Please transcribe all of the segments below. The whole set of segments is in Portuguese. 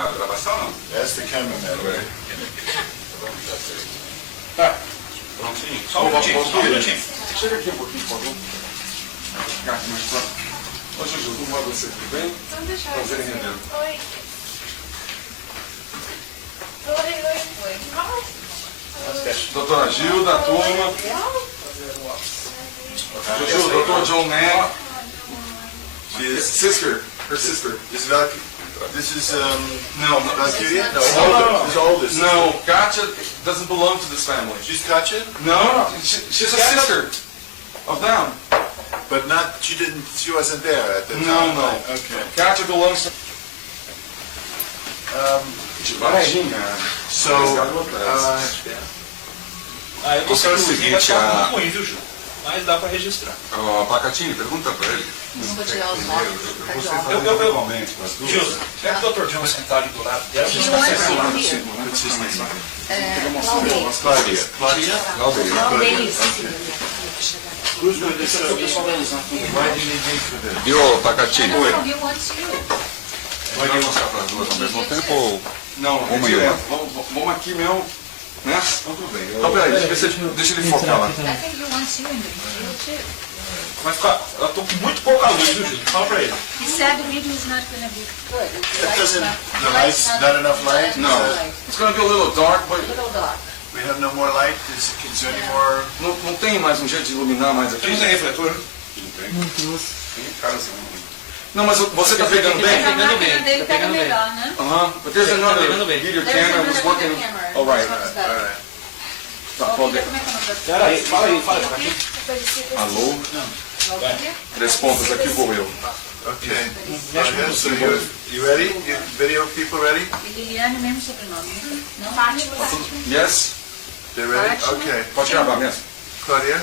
a gravação, não? That's the cameraman, right? Tá. Prontinho. Só um minutinho. Chega aqui um pouquinho, por favor. Ficar aqui mais claro. Ô, Juju, como vai você? Tudo bem? Prazer em revê-lo. Oi. Dra.Gilda, a turma. Juju, Dr. John Mack. His sister. Her sister. This is No, Valquiria? No, No. This is oldest. No, Katya doesn't belong to this family. She's Katya? No, she's a sister of them. But not, she wasn't there at the time. No. Okay. Katya belongs to... De Varginha. So, eu tô sendo seguinte, tá ruim, viu, Ju? Mas dá pra registrar. Ó, Pacatini, pergunta pra ele. Não vou tirar os nomes. Gilda, pega o Dr. John sentar ali do lado dela. Viu, Pacatini? Vai Vai mostrar para as duas ao mesmo tempo ou... Não, Uma e direto. uma. Vamos aqui mesmo, né? Então tudo bem. Então peraí, deixa ele focar lá. Vai ficar... Eu tô com muito pouca luz, viu, Gilda? Fala pra ele. He said the video is not going to be good. it doesn't, the light's not enough light? No, it's going to be a little dark, but Little dog. We have no more light? Is there any more? não tem mais um jeito de iluminar mais aqui? Não tem refletor? Tem casa. Não, mas você tá pegando bem? A máquina dele pega melhor, né? But there's another pegando bem. video There's camera was another working. camera. All right. All right. Tá, pode. Pera aí, fala pra aqui. Alô? Três pontos aqui vou eu. Okay. So you ready? You video people ready? E Liliane, mesmo sobrenome. Não, Fátima. Yes? They're ready? Okay. Pode gravar mesmo? Claudia?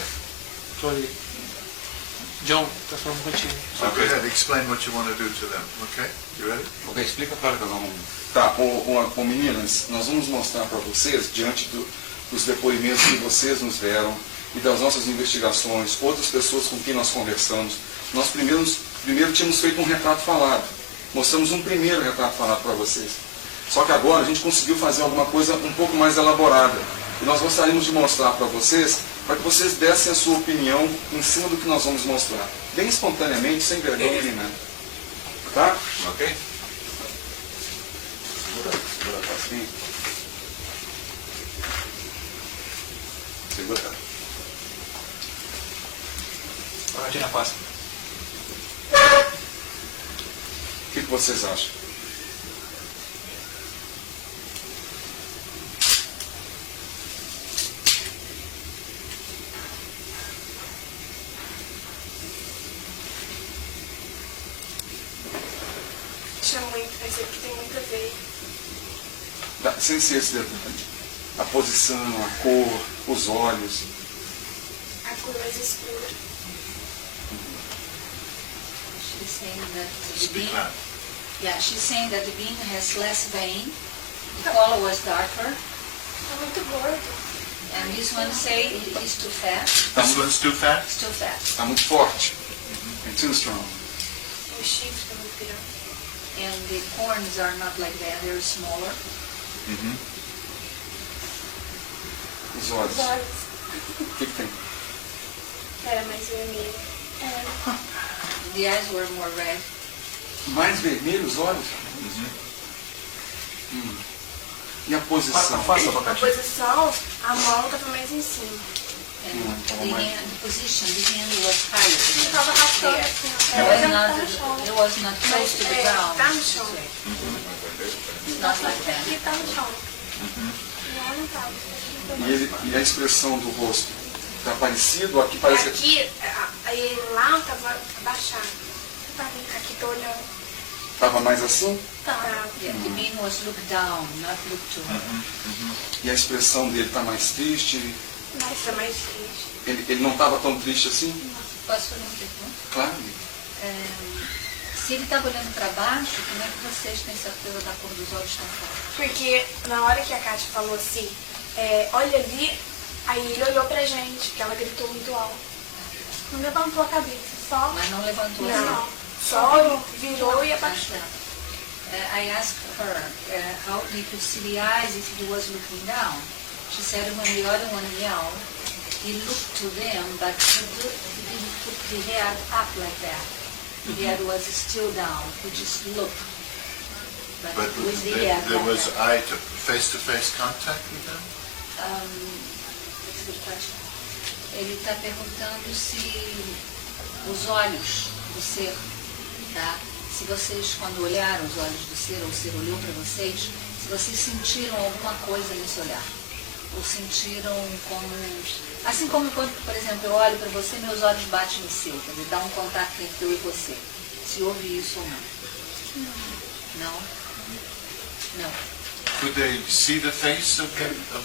John, tá falando contigo. So go ahead, explain what you want to do to them. Okay? You ready? Ok, explica para cada um. Tá, meninas, nós vamos mostrar para vocês, diante dos depoimentos que vocês nos deram e das nossas investigações, outras pessoas com quem nós conversamos. Nós primeiro tínhamos feito um retrato falado. Mostramos um primeiro retrato falado para vocês. Só que agora a gente conseguiu fazer alguma coisa um pouco mais elaborada. E nós gostaríamos de mostrar para vocês, para que vocês dessem a sua opinião em cima do que nós vamos mostrar. Bem espontaneamente, sem vergonha nem nada. Tá? Ok? Segura assim. Segura. Tira a pasta. O que vocês acham? Tinha muito, pensei que tem muito a ver. Sem ser esse detalhe. A posição, a cor, os olhos. A cor mais escura. She's saying that the Speak bean, loud. yeah, she's saying that the bean has less vein. The color was darker, Tá muito gordo. and this one say it is too fat. This one's too fat? It's too fat, Está muito forte. And too strong. O chifre tá muito grande. and the corns are not like that; they're smaller. Os olhos. Os olhos. O que tem? Era mais vermelho. Era. The eyes were more red. Mais vermelho os olhos? E a posição? A posição, a mão tava mais em cima. And the hand, the position, the hand was higher. Eu tava raspando There. assim, ó. It Mas was não not, tá no chão. it was not close to the ground. Tá no chão. It's not like that. Aqui tá no chão. Lá não tava. E a expressão do rosto? Está parecido? Aqui parece que Aí lá tava abaixado. Aqui tô olhando. estava mais assim? Tá. Yeah, the bean was look down, not look to her. E a expressão dele está mais triste? Mas tá mais triste. Ele não estava tão triste assim? Posso fazer uma pergunta? Claro. Se ele estava olhando para baixo, como é que vocês têm certeza da cor dos olhos tão forte? Porque na hora que a Kátia falou assim, olha ali, aí ele olhou pra gente, que ela gritou muito alto. Não levantou a cabeça, só. Mas não levantou Não, assim. só virou e abaixou. I asked her how he could see the eyes if he was looking down. She said when the other one yelled, he looked to them, but he didn't put the head up like that. The head was still down. He just looked. But with the head there like was that. face-to-face contact with them? That's a good question. Ele está perguntando se os olhos do ser, tá? Se vocês, quando olharam os olhos do ser, ou o ser olhou para vocês, se vocês sentiram alguma coisa nesse olhar. Ou sentiram como... Assim como quando, por exemplo, eu olho para você, meus olhos batem no seu, quer dizer, dá um contato entre eu e você. Se houve isso ou não. Não? Não. Could they see the face of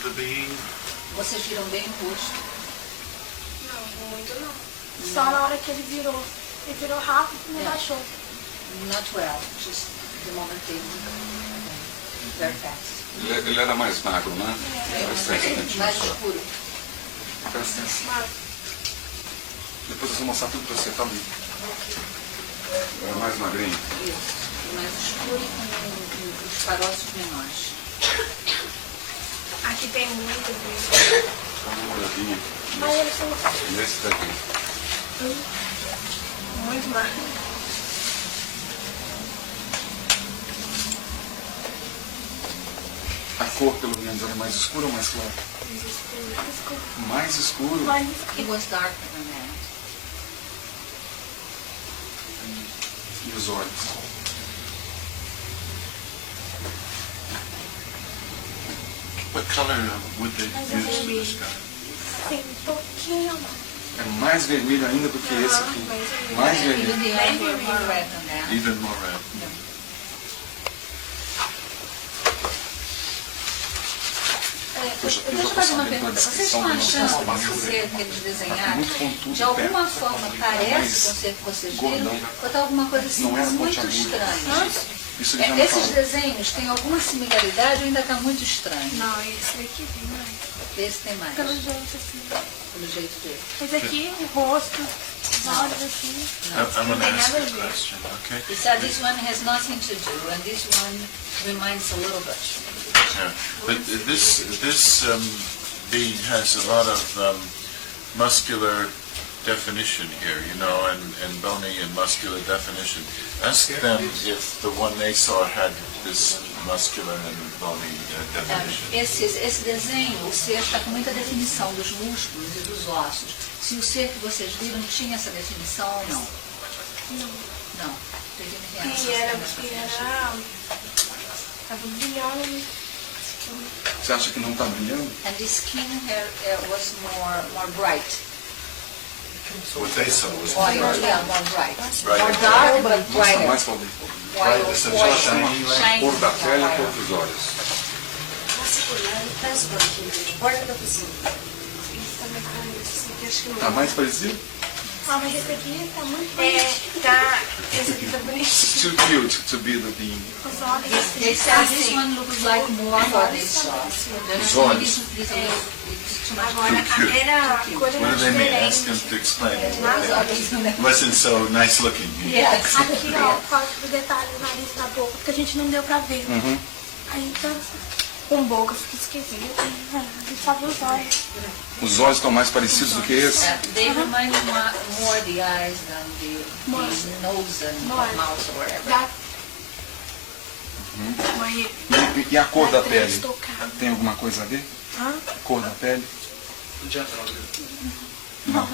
the being? Vocês viram bem o rosto? Não, muito não. Só na hora que ele virou. Ele virou rápido e me baixou. Not well, just the moment they very fast. Ele era mais magro, né? Mais escuro. Presta atenção. Depois eu vou mostrar tudo pra você, tá ali. Era mais magrinho. Isso. Mais escuro e com os caroços menores. Aqui tem muito brilho. Dá uma olhadinha. Mas eles são Nesse daqui. muito magros. A cor, pelo menos, era mais escura ou mais clara? Mais escuro. He was darker than that. E os olhos? What color would they use to describe? Tem um pouquinho mais. É mais vermelho ainda do que esse aqui. Mais vermelho. Even the eyes were more red than that. Even more red. Deixa eu fazer uma pergunta. Vocês estão achando que esse ser que eles desenharam, de alguma forma, parece com o ser que vocês viram? Ou está alguma coisa assim muito estranha? Isso ele já me Esses falou. desenhos têm alguma similaridade ou ainda está muito estranho? Não, esse daqui tem mais. Esse tem mais, Pelo jeito assim. pelo jeito dele. Esse aqui, o rosto, os olhos assim. I'm going to Tem ask nada a you a ver. question, okay? He said this one has nothing to do, and this one reminds a little bit. Yeah. But this being has a lot of muscular definition here, you know, and bony and muscular definition. Ask them if the one they saw had this muscular and bony definition. Esse desenho, o ser está com muita definição dos músculos e dos ossos. Se o ser que vocês viram tinha essa definição ou não? Não. Não. E era tava brilhando. Você acha que não está brilhando? And the skin hair was more bright. What they saw was Oil, yeah, more bright. Right. More dark, but Mostra brighter. mais, Paulinho. Oil, Essa oil, shiny, shiny, Cor da pele e more cor oil. dos olhos. Porta da cozinha. Tá mais parecido? Ah, mas esse aqui tá muito bonito. Tá. Esse aqui tá bonito. It's too cute to be the being. Os olhos They assim. said this one looks like more what they saw. Os olhos. Agora, a primeira cor What é do they mean? Ask them diferente. to explain. Yeah. Wasn't so nice looking. Yes. Aqui, ó, por causa do detalhe do nariz da boca, porque a gente não deu pra ver. Aí tá com boca, fica esquisito. A gente só viu os olhos. Os olhos estão mais parecidos do que esse? They remind me more the eyes than the nose and mouth or whatever. Da... Mãe, E a cor da pele? estocado. Tem alguma coisa a ver? Hã? A cor da pele? Não.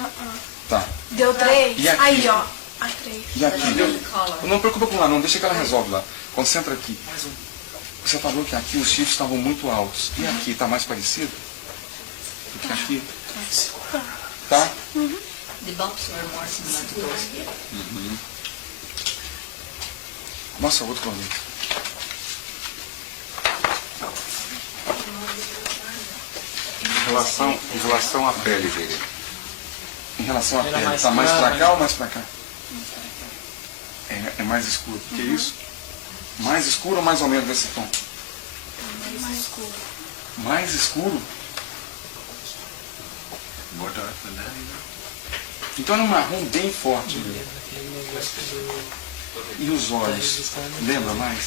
Tá. Deu 3? E aqui? Aí, ó. A 3. E aqui? Não preocupa com lá, não. Deixa que ela resolve lá. Concentra aqui. Você falou que aqui os chifres estavam muito altos. E aqui está mais parecido? Do que aqui? Tá? The bumps were more similar to those here. Mostra outro pra mim. Em relação à pele dele. Em relação à pele, está mais pra cá ou mais pra cá? É mais escuro. Que isso? Mais escuro ou mais ou menos desse tom? Mais escuro. Mais escuro? More dark than that, even? Então é um marrom bem forte. E os olhos? Lembra mais?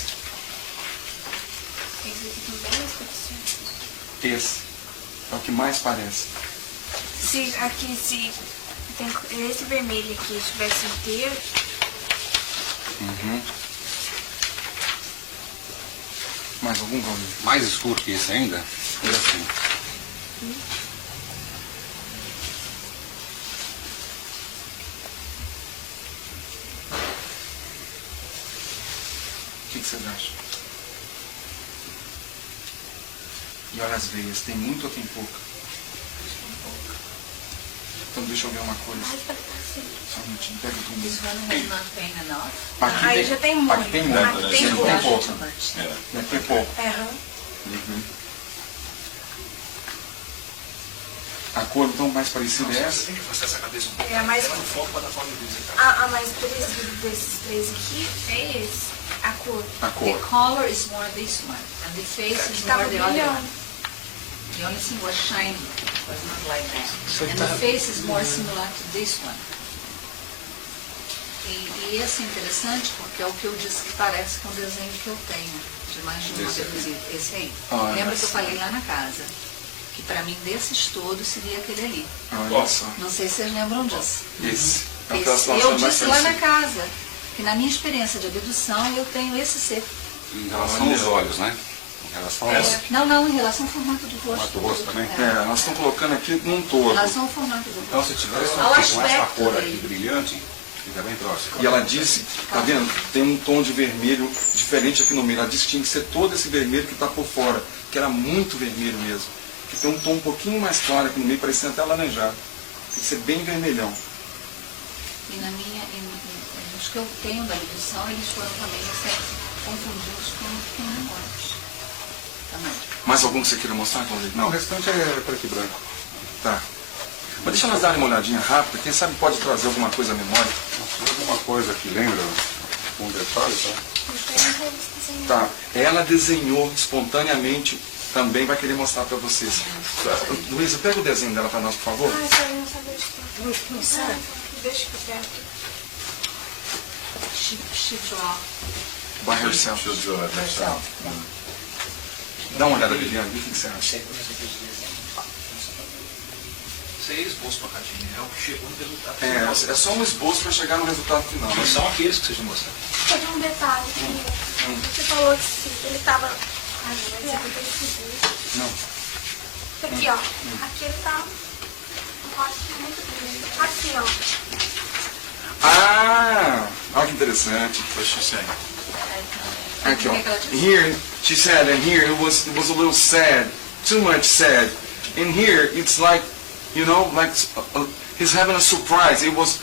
Esse aqui também é escurinho. Esse é o que mais parece. Se aqui, se tem esse vermelho aqui estivesse inteiro, Mais algum, Valdir? Mais escuro que esse ainda? É assim. O que vocês acham? E olha as veias, tem muito ou tem pouca? Então deixa eu ver uma coisa. mais pra cá assim. Só um minutinho, pega o This túmulo. one has not been enough. Aí já tem muito. Aqui tem muito, Aqui tem esse muito. tem pouco. Too much. Deve ter pouco. Aham. A cor então mais parecida é Você essa? tem que afastar essa cabeça um pouco. É a mais- Leva no foco para dar forma de luz. A mais parecida desses três aqui é esse. A cor. A The cor. color is more this one, and the face is Tava more the other one. brilhando. The only thing was shiny, was not like that. And the face is more similar to this one. E esse é interessante porque é o que eu disse que parece com o desenho que eu tenho, de mais de uma reduzida. Esse aí. Ah, Lembra essa. que eu falei lá na casa? Que para mim desses todos seria aquele ali. Olha só. Não sei se vocês lembram disso. Esse. É o que elas Esse, estão eu achando mais disse lá na parecido. casa que na minha experiência de abdução eu tenho esse ser. Em relação aos olhos, né? Em relação aos olhos. Não, em relação ao formato do rosto. Formato do rosto também? É, nós estamos colocando aqui num Em todo. relação ao formato do Então, rosto. se tivesse Ao com essa aspecto cor aqui dele. brilhante, fica bem próximo. E ela disse, tá vendo? Tem um tom de vermelho diferente aqui no meio. Ela disse que tinha que ser todo esse vermelho que está por fora, que era muito vermelho mesmo. Que tem um tom um pouquinho mais claro aqui no meio, parecendo até alaranjado. Tem que ser bem vermelhão. E na minha, os que eu tenho da abdução, eles foram também confundidos com demônios. Também. Mais algum que você queira mostrar, Valdir? Não, o restante é preto e branco. Tá. Mas deixa elas darem uma olhadinha rápida, quem sabe pode trazer alguma coisa à memória. Alguma coisa que lembra um detalhe, tá? Não tem revista sem Tá. Ela desenhou espontaneamente, também vai querer mostrar para vocês. Luísa, pega o desenho dela para nós, por favor. Ah, isso aí não sabia de tudo. Não sabe? Deixa que eu perto. She draw By herself. She'll draw it herself. Dá uma olhada, Liliane, o que você acha? Isso aí é esboço pra Catinha, é o que chegou no resultado. final. É só um esboço para chegar no resultado final. Mas são aqueles que vocês não mostraram. Teve um detalhe que você falou que ele tava. Ai, mas é porque ele se Não. Aqui, ó. Aqui ele tá. Eu acho que é muito bonito. Aqui, ó. Ah, olha que interessante. What's she saying? Aqui, ó. Here, she said, and here it was a little sad, too much sad. And here it's like, you know, like he's having a surprise. It was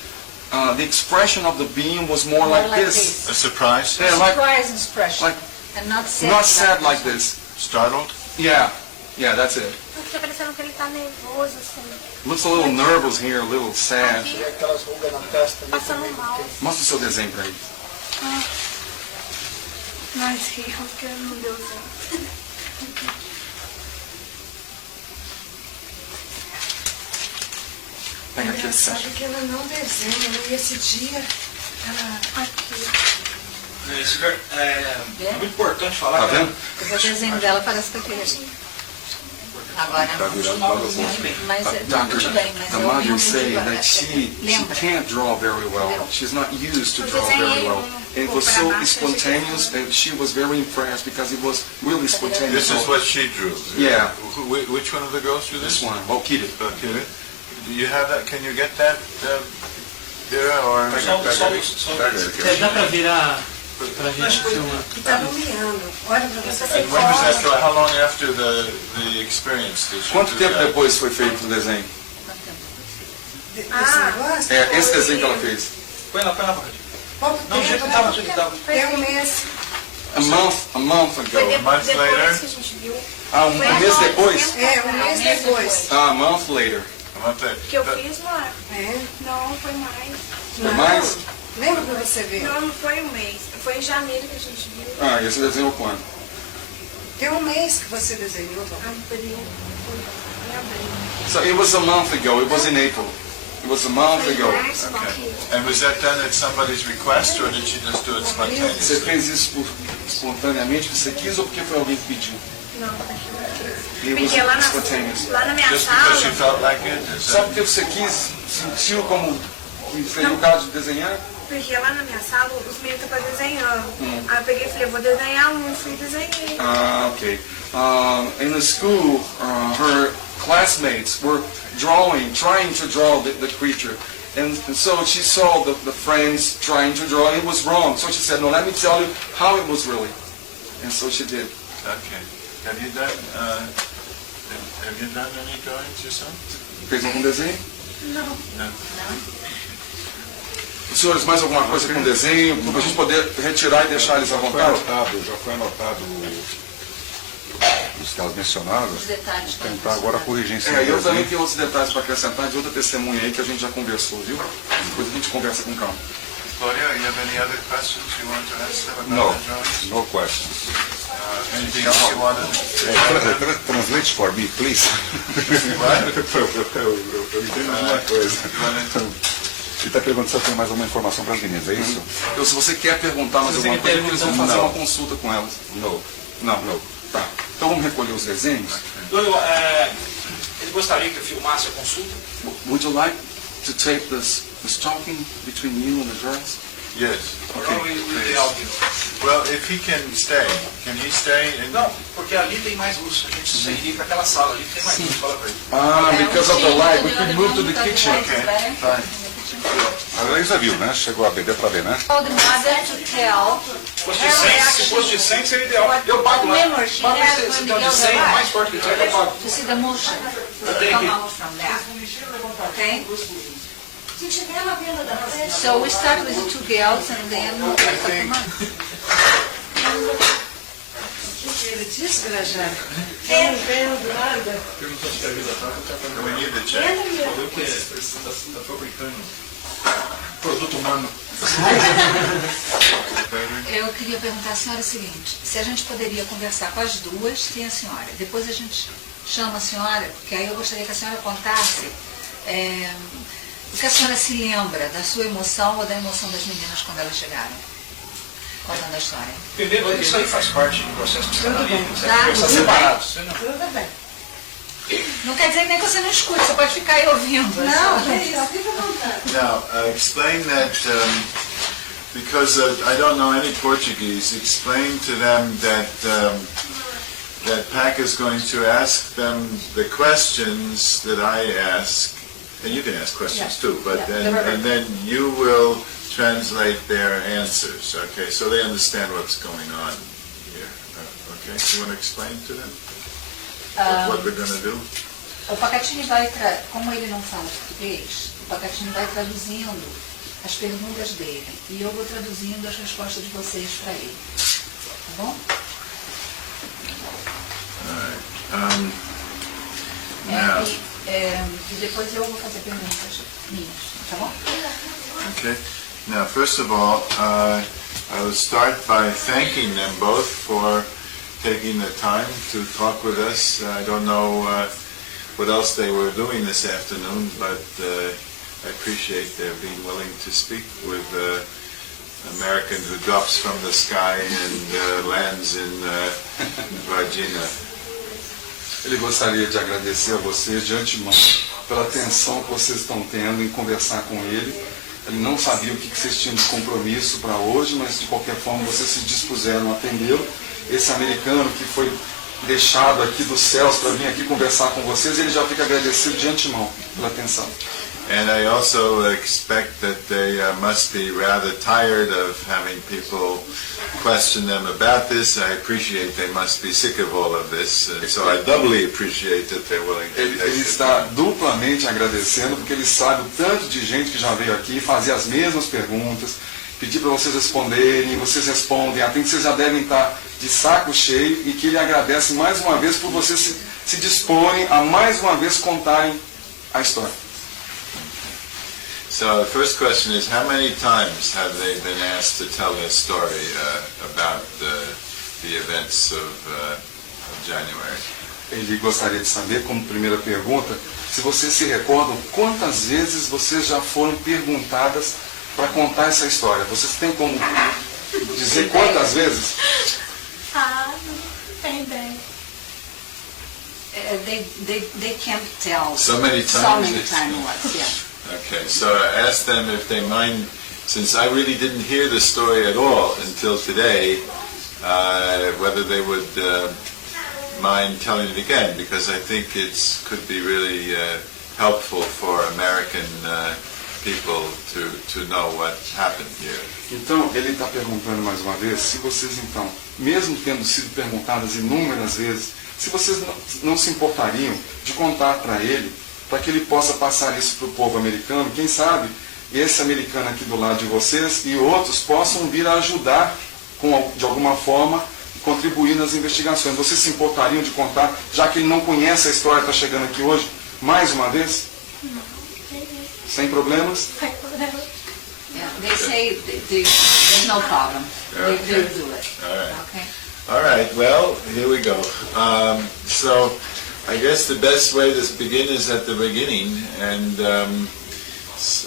the expression of the being was more like this. A surprise? Yeah, like surprise expression. like And not sad. not sad like this. Startled? Yeah, that's it. Fica parecendo que ele tá nervoso, assim. Looks a little nervous here, a little sad. Aqui, Aquelas rugas na testa. passando mal. Mostra o seu desenho pra ele. Mas que não deu certo. Pega aqui, Engraçado Sérgio. que ela não desenha, né? E esse dia, ela... Aqui. É muito importante falar. Tá que vendo? Porque o desenho dela parece com aquele ali. Agora, Tá virando bagunça. mas é Doctor, muito bem, mas the eu mother realmente say agora, that she lembra? can't draw very well. She's not used to draw very well. And it was so spontaneous, and she was very impressed because it was really spontaneous. This is what she drew. Yeah. Which one of the girls drew this? This one, Valkyria. Okay. Do you have that? Can you get that, Vera, or? Dá pra virar pra gente filmar. que tá iluminando. Olha pra você. And when was that drawn? How long after the experience did she Quanto do tempo that? depois foi feito o desenho? Desse negócio? É, esse desenho que ela fez. Põe lá, Pacatinha. Pouco Não, do jeito tempo, que tava, do né? jeito que tava. Tem um mês. A month Foi ago. month depois later? que a gente viu. Um mês depois? É, um mês depois. A month later. A month later. Que eu fiz lá. É. Não, foi mais. Foi mais? Lembra pra você ver? Não, não foi um mês. Foi em janeiro que a gente viu. Ah, e esse desenho quando? Tem um mês que você desenhou, Tom. Abril. Foi em abril. So it was a month ago, it was in April. It was a month ago. Okay. And was that done at somebody's request, or did she just do it Você spontaneously? fez isso espontaneamente, porque você quis ou porque foi alguém que pediu? Não, It was porque spontaneous. lá na minha Just because you sala, felt like it? Is Só that- porque você quis, sentiu como seria o caso de desenhar? porque lá na minha sala os meninos estavam desenhando. Aí eu peguei e falei, vou desenhar um, e fui desenhei. Okay. In the school, her classmates were trying to draw the creature. And so she saw the friends trying to draw. It was wrong. So she said, no, let me tell you how it was really. And so she did. Okay. Have you done any drawings yourself? Fez algum desenho? Não. No. Senhores, mais alguma coisa com desenho? Para a gente poder retirar e deixar eles à vontade? Já foi anotado os que elas mencionaram. Os detalhes. Tentar agora corrigir em cima Eu do também desenho. tenho outros detalhes para acrescentar de outra testemunha aí que a gente já conversou, viu? Depois a gente conversa com calma. Gloria, you have any other questions you want to ask them about No, the drawings? no questions. Anything else you wanted to Translate for me, please. Eu entendo alguma coisa. Ele está perguntando se eu tenho mais alguma informação para as meninas, é isso? Então, se você quer perguntar mais alguma coisa, eles vão fazer uma consulta com elas. No. Não. Tá. Então vamos recolher os desenhos. Ele gostaria que eu filmasse a consulta? Would you like to tape this talking between you and the girls? Yes. Não, o ideal dele. Well, if he can stay and Não, porque ali tem mais luz. A gente iria para aquela sala ali, tem mais luz. Fala pra ele. Because of the light, we could move to the kitchen. A Laísa viu, né? Chegou a ver, deu para ver, né? Told the mother to tell Se fosse de 100 seria ideal. Eu pago lá. Mas se tem de 100, mais forte que tiver, eu pago. to see the motion come out from that. Okay? So we start with the two girls and then we'll take the mother. Ele disse, Grajaia, não vendo nada. we need the check. Falou que está fabricando produto humano. Eu queria perguntar à senhora o seguinte, se a gente poderia conversar com as duas sem a senhora. Depois a gente chama a senhora, porque aí eu gostaria que a senhora contasse o que a senhora se lembra da sua emoção ou da emoção das meninas quando elas chegaram, contando a história. Primeiro, isso aí faz parte do processo psicanalítico. Você Tá, conversar tudo separado. Tudo bem. Não quer dizer nem que você não escute, você pode ficar aí ouvindo. Não, é isso, fica à vontade. Now, explain that, because I don't know any Portuguese, explain to them that that Pack is going to ask them the questions that I ask, and you can ask questions too, but and then you will translate their answers, okay, so they understand what's going on here. Okay, so you want to explain to them what we're going to do? O Pacatini vai, como ele não fala português, o Pacatini vai traduzindo as perguntas dele e eu vou traduzindo as respostas de vocês para ele. Tá bom? Now, E depois eu vou fazer perguntas minhas, tá bom? okay. Now, first of all, I will start by thanking them both for taking the time to talk with us. I don't know what else they were doing this afternoon, but I appreciate their being willing to speak with American who drops from the sky and lands in Varginha. Ele gostaria de agradecer a vocês de antemão pela atenção que vocês estão tendo em conversar com ele. Ele não sabia o que vocês tinham de compromisso para hoje, mas de qualquer forma vocês se dispuseram a atendê-lo. Esse americano que foi deixado aqui dos céus para vir aqui conversar com vocês, ele já fica agradecido de antemão pela atenção. And I also expect that they must be rather tired of having people question them about this. I appreciate they must be sick of all of this. And so I doubly appreciate that they're willing to Ele take it. está duplamente agradecendo porque ele sabe o tanto de gente que já veio aqui fazer as mesmas perguntas, pedir para vocês responderem, vocês respondem, até que vocês já devem estar de saco cheio e que ele agradece mais uma vez por vocês se disporem a mais uma vez contarem a história. So the first question is, how many times have they been asked to tell their story about the events of January? ele gostaria de saber, como primeira pergunta, se vocês se recordam quantas vezes vocês já foram perguntadas para contar essa história. Vocês têm como dizer quantas vezes? Ah, não tem ideia. They can't tell. So many So times. many times what, yeah. Okay, so ask them if they mind, since I really didn't hear the story at all until today, whether they would mind telling it again, because I think it could be really helpful for American people to know what happened here. Então, ele está perguntando mais uma vez se vocês, então, mesmo tendo sido perguntadas inúmeras vezes, se vocês não se importariam de contar para ele, para que ele possa passar isso para o povo americano, quem sabe esse americano aqui do lado de vocês e outros possam vir a ajudar de alguma forma, contribuir nas investigações. Vocês se importariam de contar, já que ele não conhece a história, está chegando aqui hoje, mais uma vez? Não. Sem problemas? Sem problema. Yeah, they say there's no problem. Okay. They'll do it. All right. Okay. All right, well, here we go. So I guess the best way to begin is at the beginning, and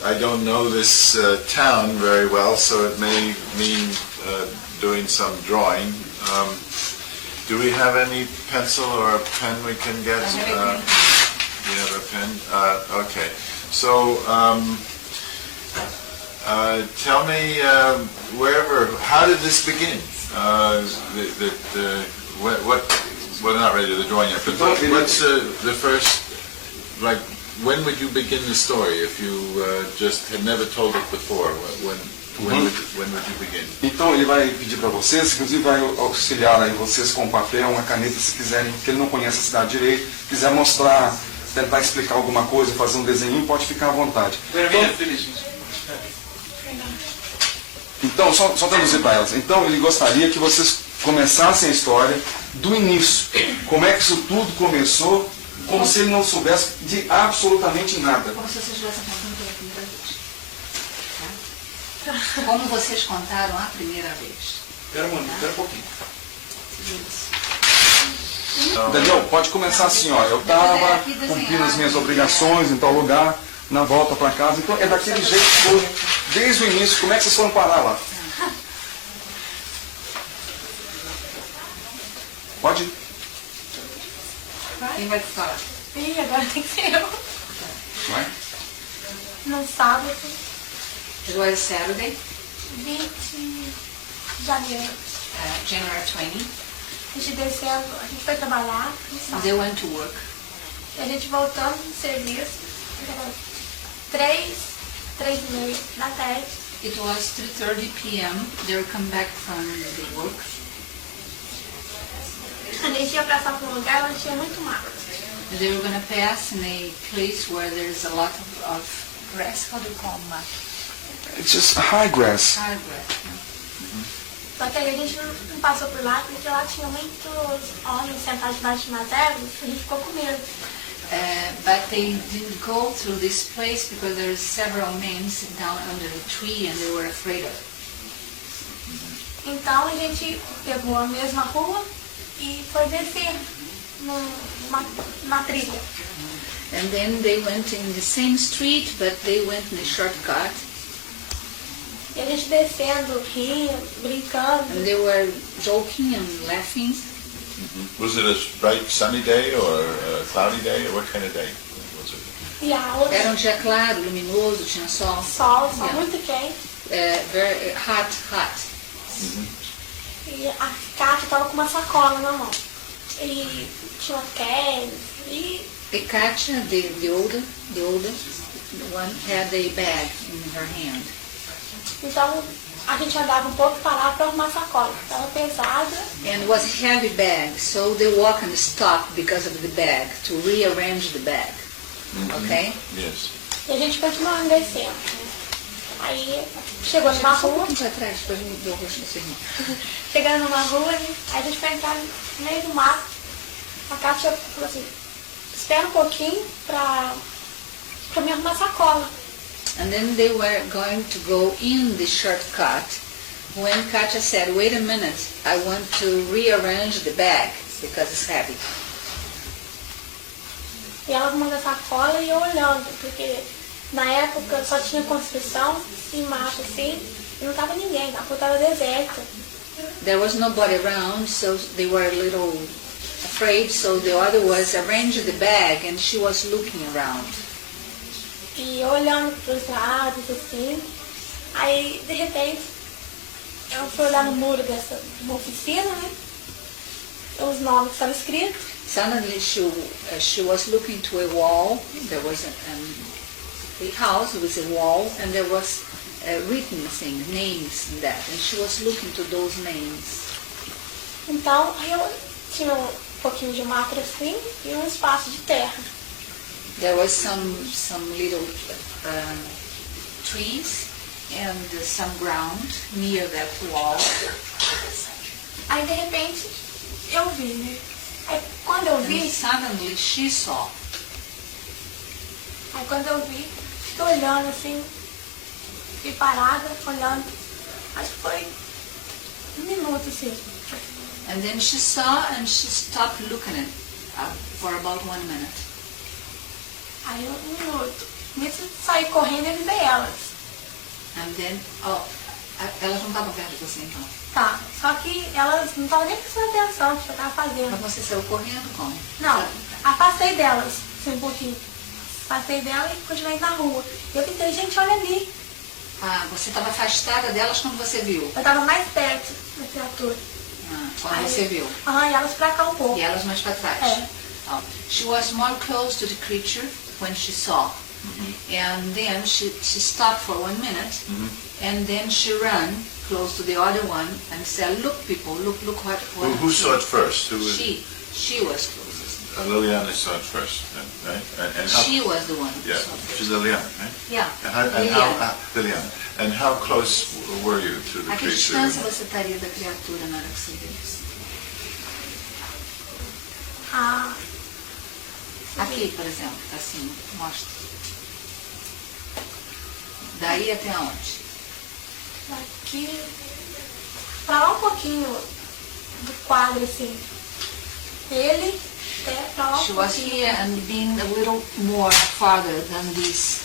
I don't know this town very well, so it may mean doing some drawing. Do we have any pencil or a pen we can get? We have a pen? Okay. So tell me, how did this begin? Well, not ready to the drawing yet, but what's the first, like, when would you begin the story if you just had never told it before? When would you begin? Então ele vai pedir para vocês, inclusive vai auxiliar aí vocês com um papel, uma caneta, se quiserem, porque ele não conhece a cidade direito, quiser mostrar, tentar explicar alguma coisa, fazer um desenho, pode ficar à vontade. Então, só traduzir para elas. Então ele gostaria que vocês começassem a história do início. Como é que isso tudo começou, como se ele não soubesse de absolutamente nada. Como se vocês estivessem contando pela primeira vez. Tá? Como vocês contaram a primeira vez. Espera um pouquinho. Daniel, pode começar assim, ó. Eu estava cumprindo as minhas obrigações em tal lugar, na volta para casa. Então é daquele jeito todo, desde o início. Como é que vocês foram parar lá? Pode ir. Quem vai falar? Ih, agora tem que ser eu. Vai. No sábado, It was Saturday, 20 de janeiro. January 20. A gente desceu, a gente foi trabalhar no sábado. They went to work. E a gente voltando do serviço, era 3:30 da tarde. It was 3:30 p.m. They were come back from the work. A gente ia passar por um lugar onde tinha muito mato. They were going to pass in a place where there's a lot of grass. How do you call Mack? It's just high grass. High grass. Só que aí a gente não passou por lá, porque lá tinha muitos homens sentados debaixo de umas árvores, a gente ficou com medo. But they didn't go through this place because there's several men sitting down under a tree and they were afraid of it. Então a gente pegou a mesma rua e foi descer numa trilha. And then they went in the same street, but they went in a shortcut. E a gente descendo, rindo, brincando. And they were joking and laughing. Was it a bright sunny day or a cloudy day, or what kind of day was it? E a outra, Era um dia claro, luminoso, tinha sol. sol Yeah. muito quente. Very hot. E a Cátia estava com uma sacola na mão. E tinha Kelly. E The Katja, the older one, had a bag in her hand. então a gente andava um pouco para lá para arrumar a sacola. Estava pesada. And it was a heavy bag, so they walk and stop because of the bag, to rearrange the bag. Okay? Yes. E a gente continuando descendo. Aí chegou numa rua. Para trás, depois me deu o rosto do seu irmão. Chegando numa rua, aí a gente foi entrar no meio do mato. A Cátia falou assim, espera um pouquinho para me arrumar a sacola. And then they were going to go in the shortcut when Katja said, wait a minute, I want to rearrange the bag because it's heavy. e ela arrumando a sacola e eu olhando, porque na época só tinha construção e mato assim, e não tava ninguém, a rua tava deserta. There was nobody around, so they were a little afraid, so the other was arranged the bag and she was looking around. E eu olhando para os lados, assim, aí de repente eu fui olhar no muro dessa uma oficina, né? Os nomes estavam escritos. Suddenly she was looking to a wall. There was a house with a wall, and there was written things, names in that, and she was looking to those names. Então, aí eu tinha um pouquinho de mato assim e um espaço de terra. There was some little trees and some ground near that wall. Aí de repente eu vi, né? Aí quando eu vi, And suddenly she saw. aí quando eu vi, fiquei olhando assim, fiquei parada, olhando, acho que foi um minuto assim. And then she saw and she stopped looking at for about 1 minute. Aí um minuto. Nisso saí correndo e vi elas. And then, elas não estavam perto de você então. Tá, só que elas não estavam nem prestando atenção no que eu tava fazendo. Mas você saiu correndo como? Não, afastei delas, assim, um pouquinho. Afastei delas e continuei na rua. E eu pensei, gente, olha ali. Ah, você estava afastada delas quando você viu? Eu tava mais perto da criatura. Quando você viu. E elas pra cá um pouco. E elas mais para trás. É. Oh. She was more close to the creature when she saw. And then she stopped for 1 minute. And then she ran close to the other one and said, look people, look what Who saw it first? Who was? She was closest. Liliane saw it first, right? And how, She was the one. yeah, she's Liliane, right? Yeah. Liliane. And how close were you to the A que creature? distância você estaria da criatura na hora que você viu isso? Aqui, por exemplo, assim, mostra. Daí até onde? Daqui pra lá um pouquinho do quadro, assim. Ele até pra lá um She was pouquinho. here and being a little more farther than this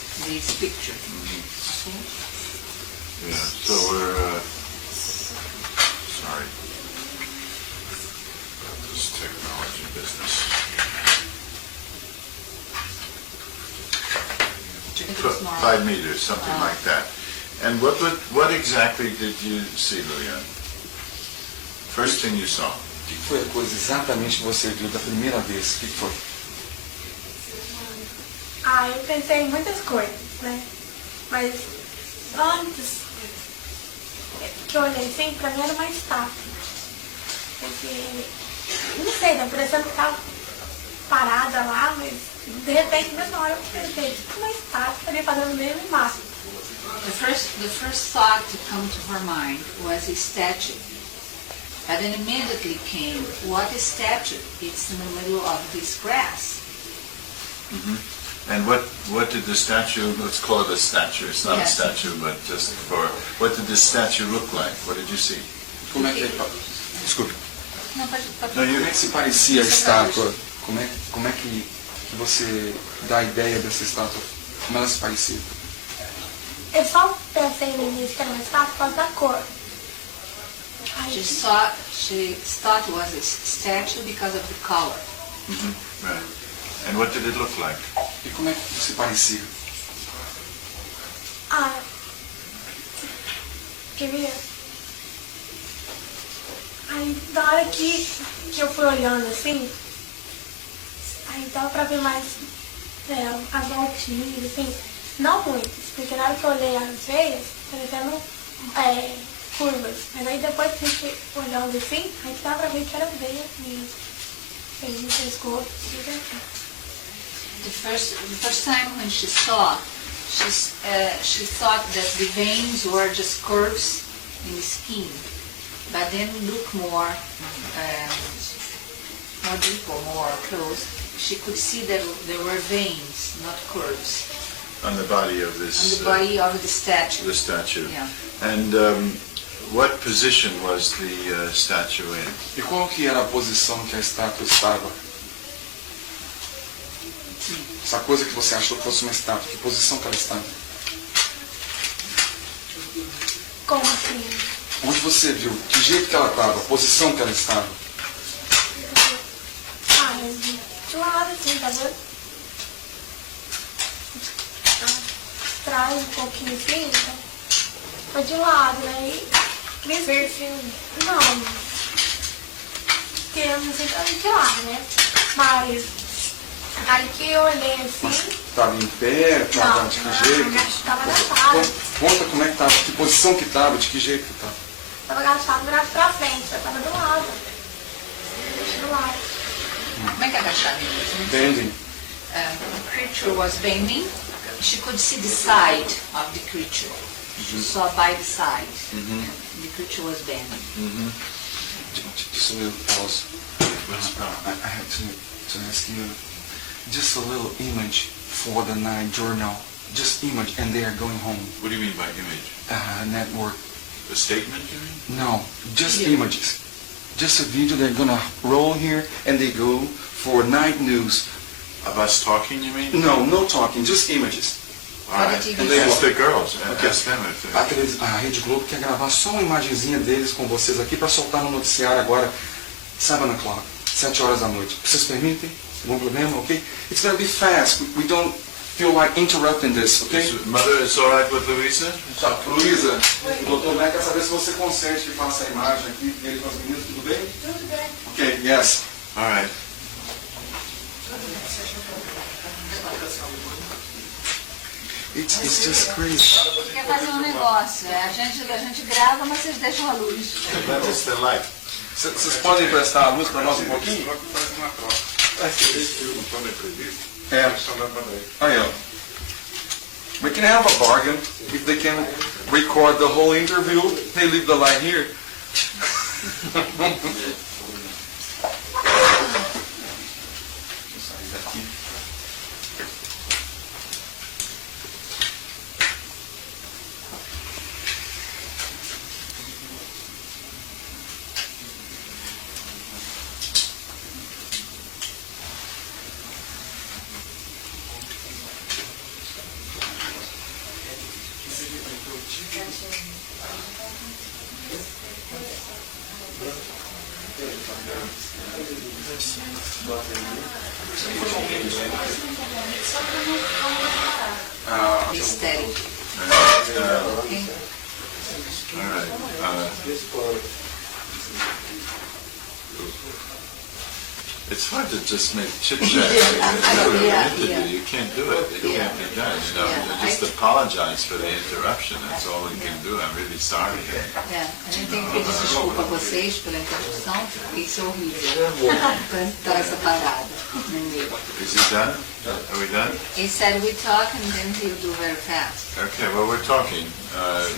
picture. Okay? Yeah, so we're, sorry, this technology business. 5 meters, something like that. And what exactly did you see, Liliane? First thing you saw? O que foi a coisa exatamente que você viu da primeira vez? O que foi? Eu pensei em muitas coisas, né? Mas antes que eu olhei assim, pra mim era uma estátua. Porque, não sei, dá a impressão que eu tava parada lá, mas de repente, mesmo na hora eu pensei, uma estátua, estaria fazendo o mesmo máximo. The first thought to come to her mind was a statue. And then immediately came, what is statue? It's in the middle of this grass. And what did the statue, let's call it a statue, it's not Yes. a statue, but just for, what did the statue look like? What did you see? Como é que desculpe. Não, pode Como é que se parecia a estátua? Como é que você dá a ideia dessa estátua? Como ela se parecia? Eu só pensei no início que era uma estátua por causa da cor. She thought it was a statue because of the color. Right. And what did it look like? E como é que se parecia? Quer ver? Aí, da hora que eu fui olhando assim, aí dava pra ver mais as voltinhas, assim, não muitas, porque na hora que eu olhei as veias, parecendo curvas. Mas aí depois que a gente olhando assim, aí dava pra ver que era veia mesmo. Fez no pescoço, tudo assim. The first time when she saw, she thought that the veins were just curves in the skin. But then look more deep or more close, she could see that there were veins, not curves. On the body of this... On the body of the statue. The statue. Yeah. And what position was the statue in? E qual que era a posição que a estátua estava? Essa coisa que você achou que fosse uma estátua, que posição que ela está? Como assim? Onde você viu? Que jeito que ela estava? A posição que ela estava? Ah, de lado assim, tá vendo? Atrás um pouquinho assim, então. Foi de lado, né? E perfil. Não. Temos então de lado, né? Mas aí que eu olhei assim. Estava em pé? Estava de que jeito? Estava agachado. Conta como é que estava, que posição que estava, de que jeito que estava. Estava agachado, virado pra frente, eu estava do lado. Do lado. Como é que é agachado? Bending. The creature was bending. She could see the side of the creature. She saw by the side. The creature was bending. Just a little pause. I have to ask you just a little image for the night journal. Just image, and they are going home. What do you mean by image? Network. A statement, you mean? No, just images. Just a video they're gonna roll here, and they go for night news. Of us talking, you mean? No, no talking, just images. All right. TV. And they ask the girls. Okay. Ask them if A Rede Globo quer gravar só uma imagenzinha deles com vocês aqui para soltar no noticiário agora, 7 o'clock, 7 horas da noite. Vocês permitem? Algum problema? Ok? It's gonna be fast. We don't feel like interrupting this, ok? Mother is all right with Louisa? Tá, Luísa, o doutor Mack quer saber se você consente que faça a imagem aqui dele com as meninas, tudo bem? Tudo bem. Ok, yes. All right. It's just crazy. Quer fazer um negócio. A gente grava, mas vocês deixam a luz. That is the light. Vocês podem emprestar a luz para nós um pouquinho? É. Aí, ó. We can have a bargain. If they can record the whole interview, they leave the light here. Mistério. All right. It's hard to just make chit-chat. You can't do it. It can't be done. You know, just apologize for the interruption. That's all we can do. I'm really sorry. A gente tem que pedir desculpa a vocês pela interrupção, porque isso é horrível. Então, essa parada no meio. Is he done? Are we done? He said we talk and then he'll do very fast. Okay, well, we're talking,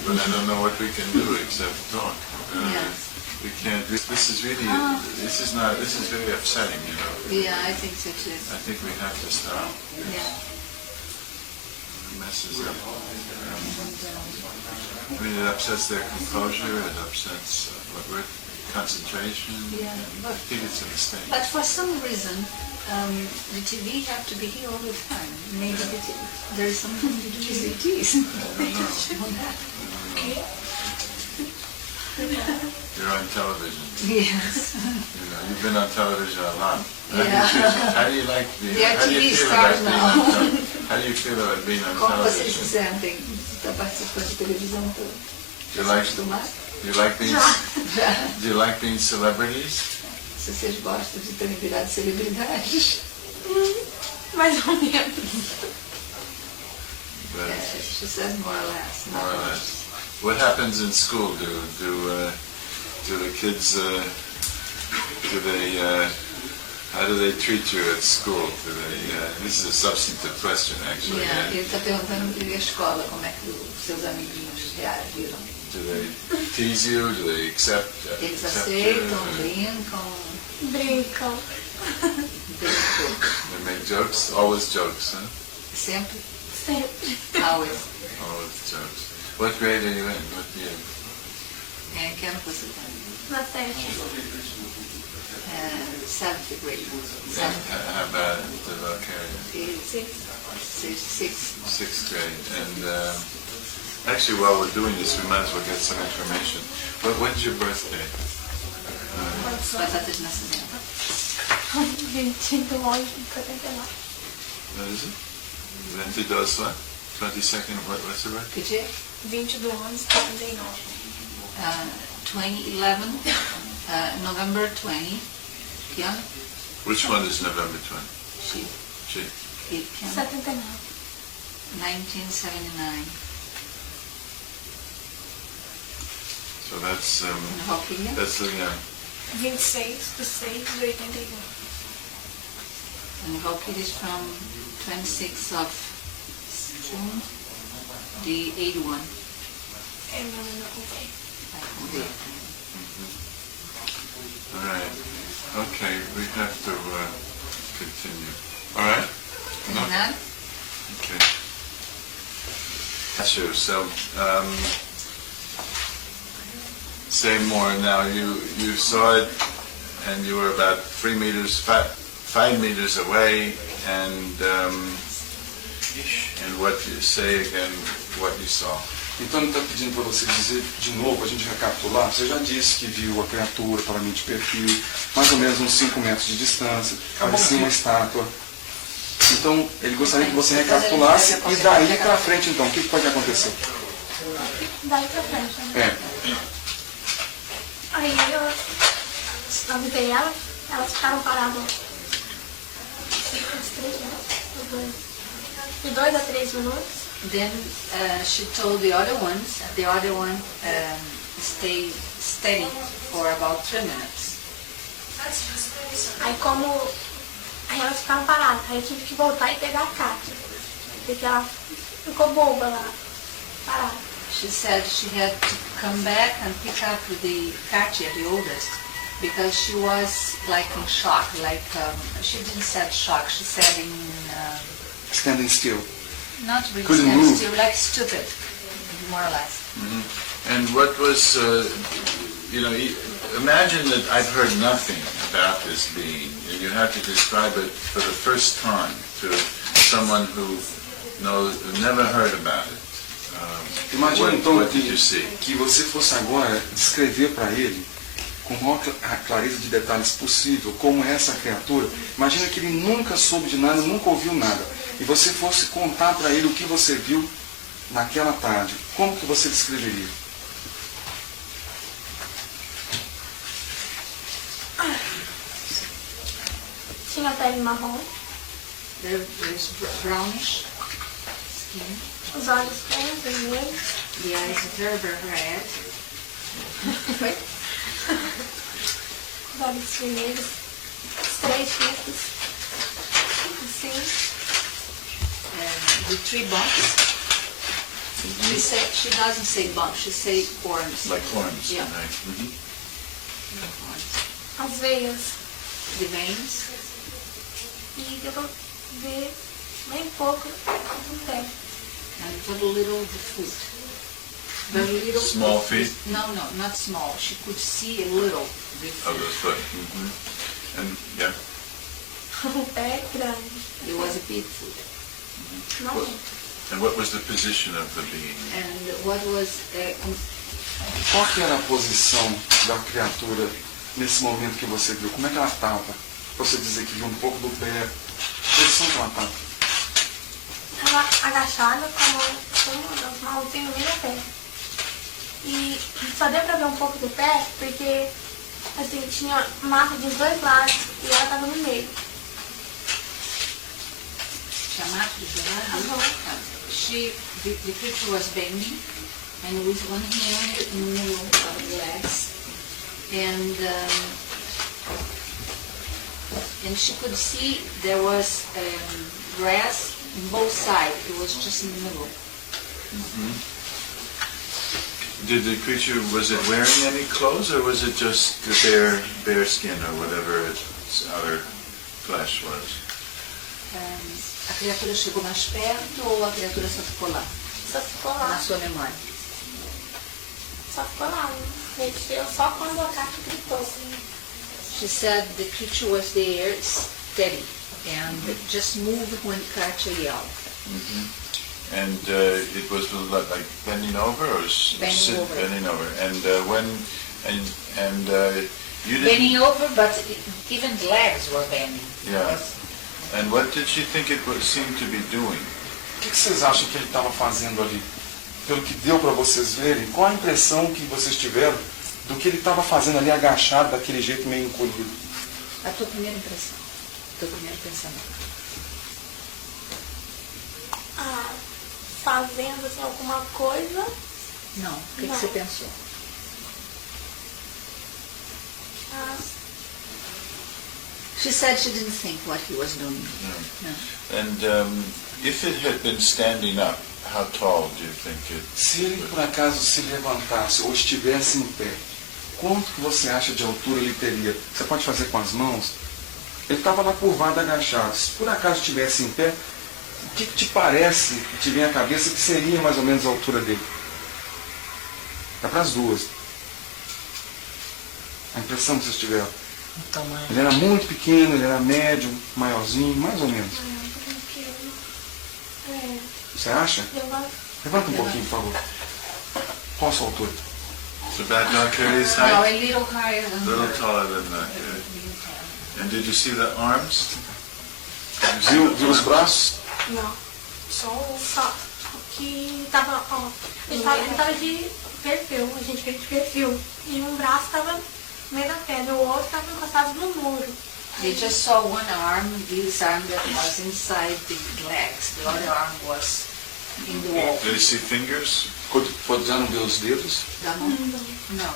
but I don't know what we can do except talk. We can't, this is really, this is very upsetting, you know. Yeah, I think so too. I think we have to stop. Yeah. It messes up. I mean, it upsets their composure, it upsets concentration. Yeah, I think it's a mistake. But for some reason, the TV have to be here all the time. Maybe there is something to do with ETs. You're on television. Yes. You know, you've been on television a lot. Yeah. How do you like being? They are How do you TV feel stars about being now. on television? How do you feel about being on Como vocês se television? sentem? Está participando de televisão toda? You like? Acostumado? You like being? Já. Do you like being celebrities? Se vocês gostam de terem virado celebridades. Mais ou menos. But She says more or less. more or less. What happens in school? Do the kids? How do they treat you at school? This is a substantive question, actually. Yeah, ele está perguntando na escola como é que os seus amiguinhos reagiram. Do they tease you? Do they accept? Eles accept you? aceitam, brincam, Brincam. brincam. They make jokes. Always jokes, huh? Sempre, Sempre. always. Always jokes. What grade are you in? What year? Que ano você está? Na testa. 7th grade. How about the Valkyria? Sixth grade. And actually, while we're doing this, we might as well get some information. When's your birthday? Sua data de nascimento. 22/11/79. What is it? 22 what? 22nd, what's the right? Que dia? 20/11/79. 2011, November 20. Que ano? Which one is November 20? She. She. Que ano? 79. 1979. So that's Valquiria? that's Liliane. 26/6/81. And Valkyria is from 26th of June, the 81. É meu nome, eu contei. All right. Okay, we have to continue. All right? No? Nada? Okay. Sure. So, say more now. You saw it, and you were about 5 meters away, and what you say again, what you saw. Então ele está pedindo para você dizer de novo, a gente recapitular. Você já disse que viu a criatura, provavelmente de perfil, mais ou menos uns 5 metros de distância, parecia uma estátua. Então ele gostaria que você recapitulasse e daí para frente então, o que pode acontecer? Daí pra frente, né? Aí eu avisei elas ficaram paradas de 2 a 3 minutos. Then she told the other one stay steady for about 3 minutes. Aí elas ficaram paradas, aí eu tive que voltar e pegar a Kátia, porque ela ficou boba lá, parada. She said she had to come back and pick up the Katia, the oldest, because she was like in shock, she didn't say shock, she said in... Standing still. Not really Couldn't standing move. still, like stupid, more or less. Mm-hmm. And what was, imagine that I've heard nothing about this being, and you have to describe it for the first time to someone who never heard about it. Imagina então what did you see? que você fosse agora descrever para ele, com a maior clareza de detalhes possível, como é essa criatura. Imagina que ele nunca soube de nada, nunca ouviu nada. E você fosse contar para ele o que você viu naquela tarde. Como que você descreveria? Tinha pele marrom, There's brownish skin, os olhos bem vermelhos, the eyes very, very red. os olhos vermelhos, os 3 chifres, assim, The 3 bumps. She doesn't say bumps, she say horns. Like horns. Yeah. Right? Mm-hmm. as veias. The veins. E deu pra ver bem pouco do pé. And very little the foot. Very little. Small feet? No, not small. She could see a little the Of foot. the foot. Mm-hmm. And, yeah. O pé grande. It was a big foot. Não What- muito. And what was the position of the being? And what was Qual que era a posição da criatura nesse momento que você viu? Como é que ela estava? Você dizer que viu um pouco do pé. A posição que ela estava. Ela agachada com as mãozinhas no meu pé. E só deu pra ver um pouco do pé porque assim, tinha marca dos 2 lados e ela tava no meio. Chamato de the creature was bending, and with one hand in the middle of the legs, and she could see there was grass on both sides. It was just in the middle. Did the creature, was it wearing any clothes, or was it just the bare skin, or whatever its outer flesh was? A criatura chegou mais perto ou a criatura só ficou lá? Só ficou Na lá. sua memória? Só ficou lá. Mexeu só quando a Cátia gritou. Assim. She said the creature was there, steady, and just moved when Katya yelled. And it was like bending over or Bending over. bending over. And when you didn't. Bending over, but even the legs were bending. Yeah. And what did she think it seemed to be doing? O que vocês acham que ele estava fazendo ali? Pelo que deu para vocês verem, qual a impressão que vocês tiveram do que ele estava fazendo ali agachado, daquele jeito meio encolhido? A tua primeira impressão, teu primeiro pensamento. Fazendo assim, alguma coisa. Não, o que Não. você pensou? She said she didn't think what he was doing. No. And if it had been standing up, how tall do you think it Se ele por acaso se levantasse ou estivesse em pé, quanto que você acha de altura ele teria? Você pode fazer com as mãos? Ele estava lá curvado, agachado. Se por acaso estivesse em pé, o que te parece, que te vem à cabeça que seria mais ou menos a altura dele? É para as duas. A impressão que vocês tiveram. O tamanho. Ele era muito pequeno, ele era médio, maiorzinho, mais ou menos. Você acha? Levanta um pouquinho, por favor. Qual a sua altura? It's about Valkyria's No, height? a little higher than A little her. taller than that. Yeah. And did you see the arms? Viu os braços? Não. Só que tava, ó. Ele tava de perfil, a gente veio de perfil. E um braço tava no meio da perna, o outro tava encostado no muro. They just saw one arm, this arm that was inside the legs. The other arm was in the wall. Did you see fingers? Puderam ver os dedos? Da mão? Não.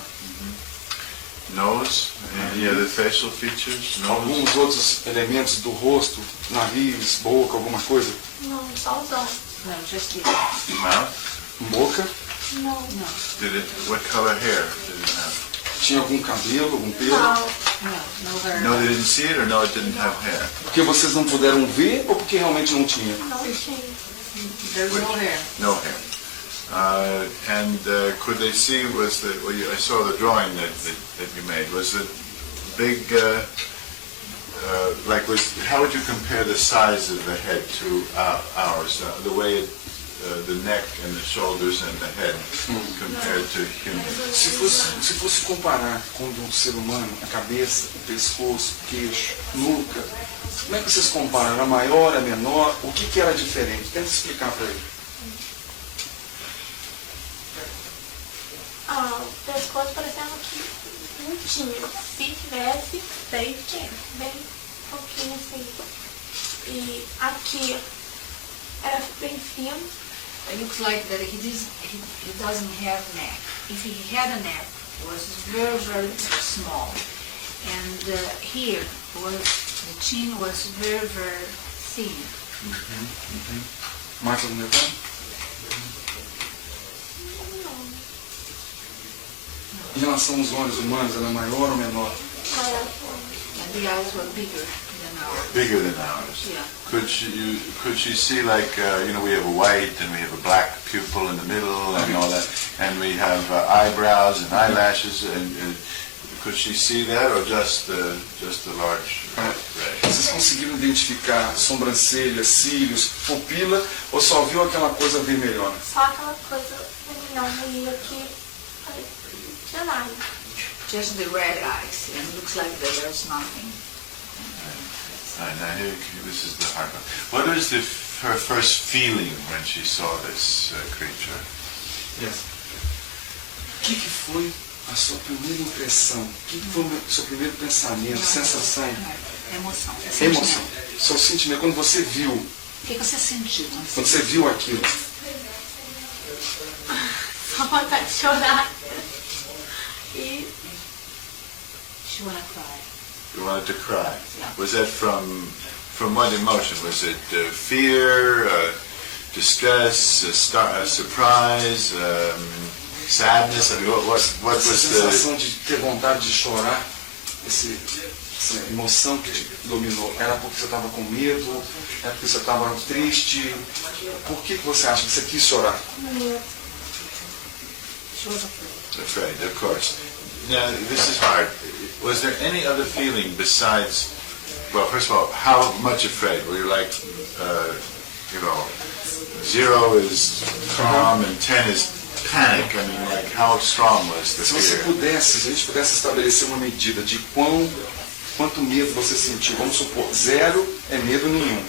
Nose? Any other facial features? Nose? Alguns outros elementos do rosto, nariz, boca, alguma coisa? Não, só os olhos. No, just the Mouth? Boca? Não. Did it? What color hair did it have? Tinha algum cabelo, algum pelo? Não. no hair. No, they didn't see it, or no, it didn't have hair? Porque vocês não puderam ver ou porque realmente não tinha? Não tinha. There's no hair. No hair. And could they see, was the, well, I saw the drawing that you made, was it big, like how would you compare the size of the head to ours? The way it, the neck and the shoulders and the head compared to human? Se fosse comparar com o de um ser humano, a cabeça, o pescoço, o queixo, nuca, como é que vocês comparam? Era maior, era menor? O que era diferente? Tenta explicar para ele. O pescoço parecendo que não tinha. Se tivesse, bem pequeno, bem pouquinho assim. E aqui era bem fino. It looks like that he doesn't have neck. If he had a neck, it was very, very small. And here, the chin was very, very thin. Mais algum detalhe? Em relação aos olhos humanos, era maior ou menor? And the eyes were bigger than ours. Bigger than ours. Yeah. Could she see, like, we have a white and we have a black pupil in the middle and all that, and we have eyebrows and eyelashes, and could she see that, or just the large ray? Vocês conseguiram identificar sobrancelhas, cílios, pupila, ou só viu aquela coisa vermelhona? Só aquela coisa vermelhona e aqui tinha nada. Just the red eyes, and it looks like there's nothing. Now here, this is the hard one. What was her first feeling when she saw this creature? Yes. O que foi a sua primeira impressão? O que foi o seu primeiro pensamento, sensação? Emoção. Emoção. Seu sentimento, quando você viu, O que você sentiu? quando você viu aquilo. Só vontade de chorar. E She wanna cry. You wanted to cry. Yeah. Was that from what emotion? Was it fear, distress, surprise, sadness? I mean, what was Essa the... sensação de ter vontade de chorar, essa emoção que te dominou, era porque você estava com medo? Era porque você estava triste? Por que você acha que você quis chorar? medo. She was afraid. Afraid, of course. now this is hard. Was there any other feeling besides, well, first of all, how much afraid? Were you like, 0 is calm and 10 is panic? I mean, like, how strong was the Se você fear? pudesse, se a gente pudesse estabelecer uma medida de quanto medo você sentiu, vamos supor, 0 é medo nenhum,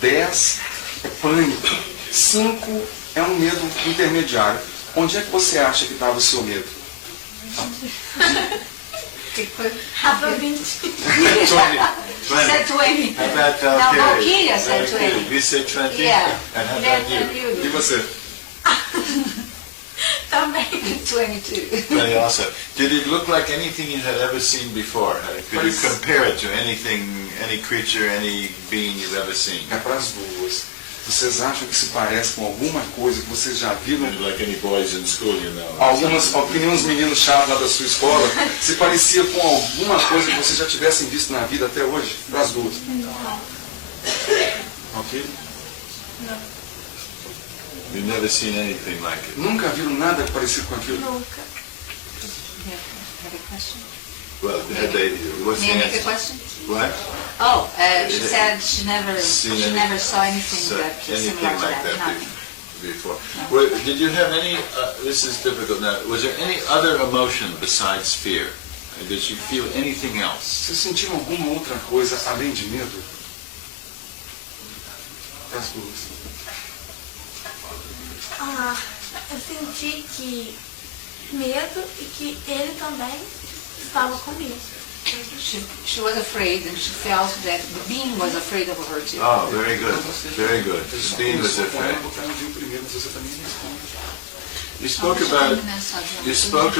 10 é pânico, 5 é um medo intermediário. Onde é que você acha que estava o seu medo? Rafa 20. She said 20. How about Now, Valkyria? Valkyria said 20. We said 20? Yeah. And how Then about you? E você? Também. 22. 20 also. Did it look like anything you had ever seen before? Could you compare it to anything, any creature, any being you've ever seen? É para as duas. Vocês acham que se parece com alguma coisa que vocês já viram? Like any boys in school, you know. Algumas, que nem uns meninos chatos lá da sua escola, se parecia com alguma coisa que vocês já tivessem visto na vida até hoje? Para as duas. Okay. You've never seen anything like it. Nunca viram nada parecido com aquilo? Nunca. Have a question? Well, what's the May I make a answer? question? What? Oh, she said she never Seen never saw anything So, that anything similar to like that. that Nothing. before? Well, did you have any, this is difficult now, was there any other emotion besides fear? Did you feel anything else? Vocês sentiram alguma outra coisa além de medo? Para as duas. Eu senti que medo e que ele também estava comigo. She was afraid, and she felt that the being was afraid of her too. Oh, very good, very good. The being was afraid. Eu vi o primeiro, mas você também responde. You spoke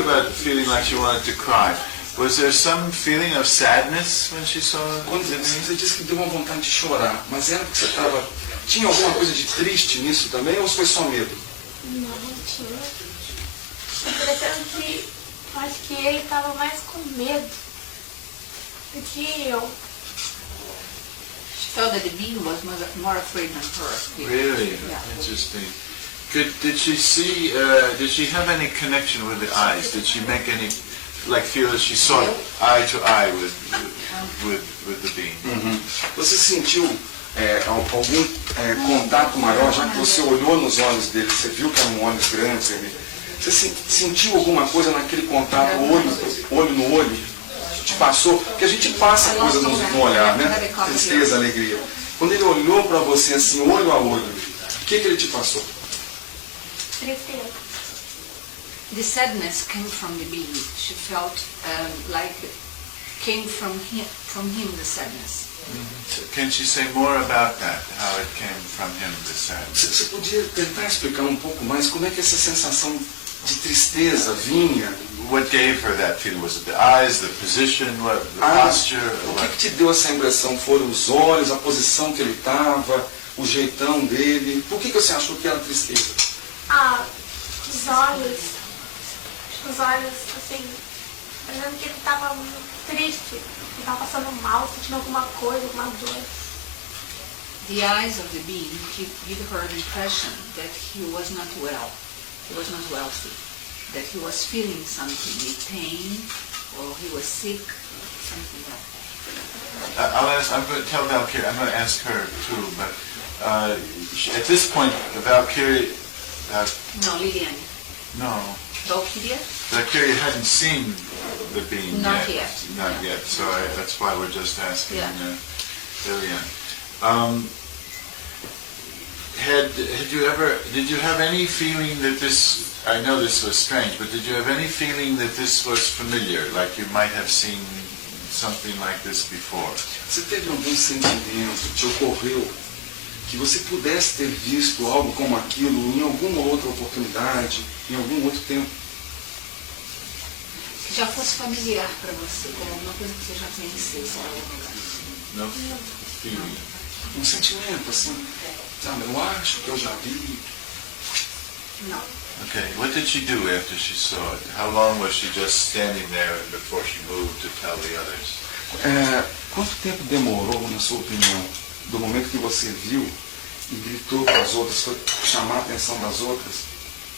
about feeling like she wanted to cry. Was there some feeling of sadness when she saw Quando você disse que deu uma vontade de chorar, mas era porque você estava... Tinha alguma coisa de triste nisso também, ou foi só medo? Não tinha. Parecendo que eu acho que ele estava mais com medo do que eu. She felt that the being was more afraid than her. Really? Yeah. Interesting. Did she see, did she have any connection with the eyes? Did she make any, like feel that she saw eye to eye with the being? Você sentiu algum contato maior, já que você olhou nos olhos dele, você viu que eram olhos grandes, você sentiu alguma coisa naquele contato, olho no olho? Te passou? Porque a gente passa coisas no olhar, né? Tristeza, alegria. Quando ele olhou para você assim, olho a olho, o que ele te passou? Tristeza. The sadness came from the being. She felt like came from him the sadness. So can she say more about that? How it came from him, the sadness? Você podia tentar explicar um pouco mais como é que essa sensação de tristeza vinha? What gave her that feeling? Was it the eyes, the position, what, the posture? O que te deu essa impressão? Foram os olhos, a posição que ele estava, o jeitão dele? Por que você achou que era tristeza? Os olhos, assim, parecendo que ele estava muito triste, ele estava passando mal, sentindo alguma coisa, alguma dor. The eyes of the being give her the impression that he was not well. He was not wealthy. That he was feeling something, a pain, or he was sick, something like that. I'm going to tell Valkyria, I'm going to ask her too, but at this point, Valkyria... No, Liliane. No. Valkyria? Valkyria hadn't seen the being Not yet. yet. Not yet, so that's why we're just asking Liliane. Did you have any feeling that this, I know this was strange, but did you have any feeling that this was familiar, like you might have seen something like this before? Você teve algum sentimento, te ocorreu, que você pudesse ter visto algo como aquilo em alguma outra oportunidade, em algum outro tempo? Que já fosse familiar para você, como alguma coisa que você já conhecesse em algum lugar. No feeling. Um sentimento assim, sabe, eu acho que eu já vi. Não. Okay, what did she do after she saw it? How long was she just standing there before she moved to tell the others? Quanto tempo demorou, na sua opinião, do momento que você viu e gritou para as outras, foi chamar a atenção das outras?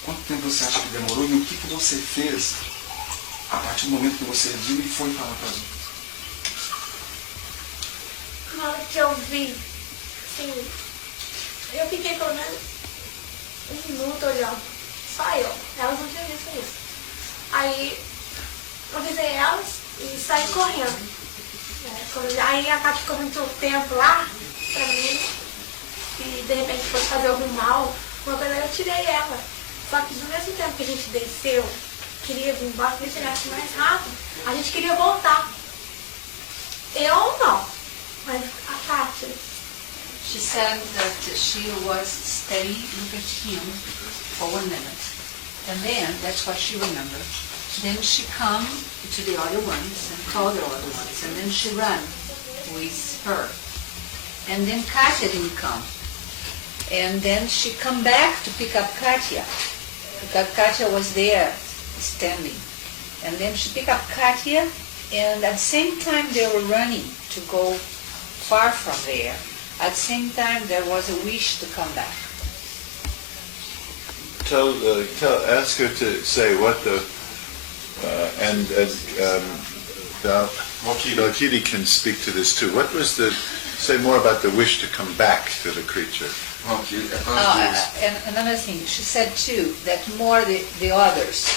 Quanto tempo você acha que demorou e o que você fez a partir do momento que você viu e foi falar para as Na hora que eu vi, assim, eu fiquei pelo menos 1 minuto olhando. Só eu. Elas não tinham visto isso. Aí eu avisei elas e saí correndo. Aí a Tati ficou muito tempo lá pra mim. E de repente fosse fazer algum mal, uma coisa eu tirei ela. Só que do mesmo tempo que a gente desceu, queria vir embora, queria chegasse mais rápido, a gente queria voltar. Eu não. Mas a Tati. She said that she was steady looking at him for 1 minute. And then, that's what she remembered. Then she come to the other ones and called the other ones. And then she ran with her. And then Katya didn't come. And then she come back to pick up Katya. Because Katya was there standing. And then she picked up Katya, and at the same time they were running to go far from there. At the same time there was a wish to come back. Ask her to say what the Valkyria can speak to this too. What was say more about the wish to come back to the creature? And another thing, she said too that more the others,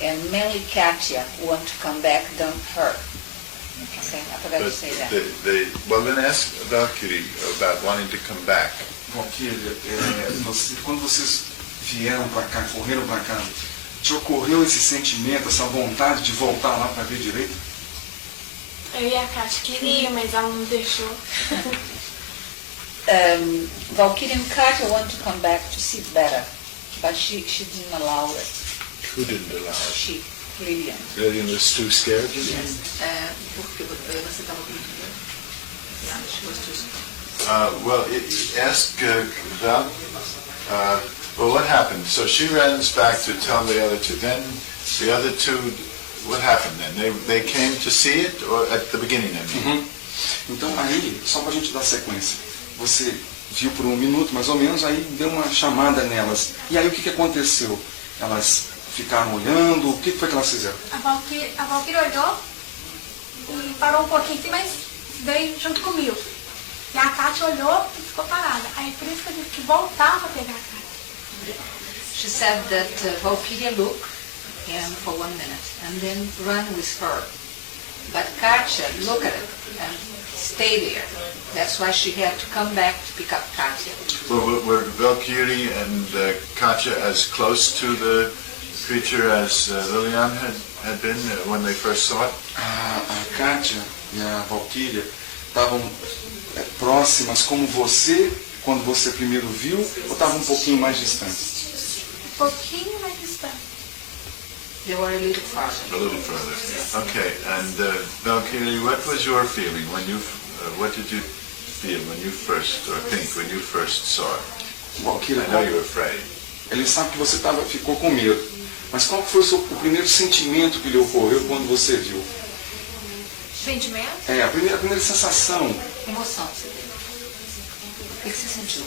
and mainly Katya, want to come back than her. Okay, I forgot to say that. Well, then ask Valkyria about wanting to come back. Valkyria, quando vocês vieram para cá, correram para cá, te ocorreu esse sentimento, essa vontade de voltar lá para ver direito? Eu e a Tati queria, mas ela não deixou. Valkyria and Katya want to come back to see better, but she didn't allow it. Who didn't allow it? She, Liliane. Liliane was too scared? Yes. Porque você estava com medo. Yeah, she was too scared. Well, ask Val. Well, what happened? So she runs back to tell the other two. Then the other two, what happened then? They came to see it, or at the beginning? Então aí, só para a gente dar sequência, você viu por 1 minuto mais ou menos, aí deu uma chamada nelas. E aí o que aconteceu? Elas ficaram olhando, o que foi que elas fizeram? A Valkyria olhou e parou um pouquinho assim, mas veio junto comigo. E a Tati olhou e ficou parada. Aí por isso que eu tive que voltar para pegar a Tati. She said that Valkyria looked for 1 minute and then ran with her. But Katya looked at it and stayed there. That's why she had to come back to pick up Katya. Well, were Valkyria and Katya as close to the creature as Liliane had been when they first saw it? A Katya e a Valkyria estavam próximas como você, quando você primeiro viu, ou estavam um pouquinho mais distantes? Um pouquinho mais distante. They were a little farther. A little further. Okay. And Valkyria, what was your feeling when you? What did you feel when you first, or think when you first saw it? Valkyria, I know you were afraid. ele sabe que você ficou com medo. Mas qual foi o primeiro sentimento que lhe ocorreu quando você viu? Sentimento? A primeira sensação. Emoção, você teve. O que você sentiu?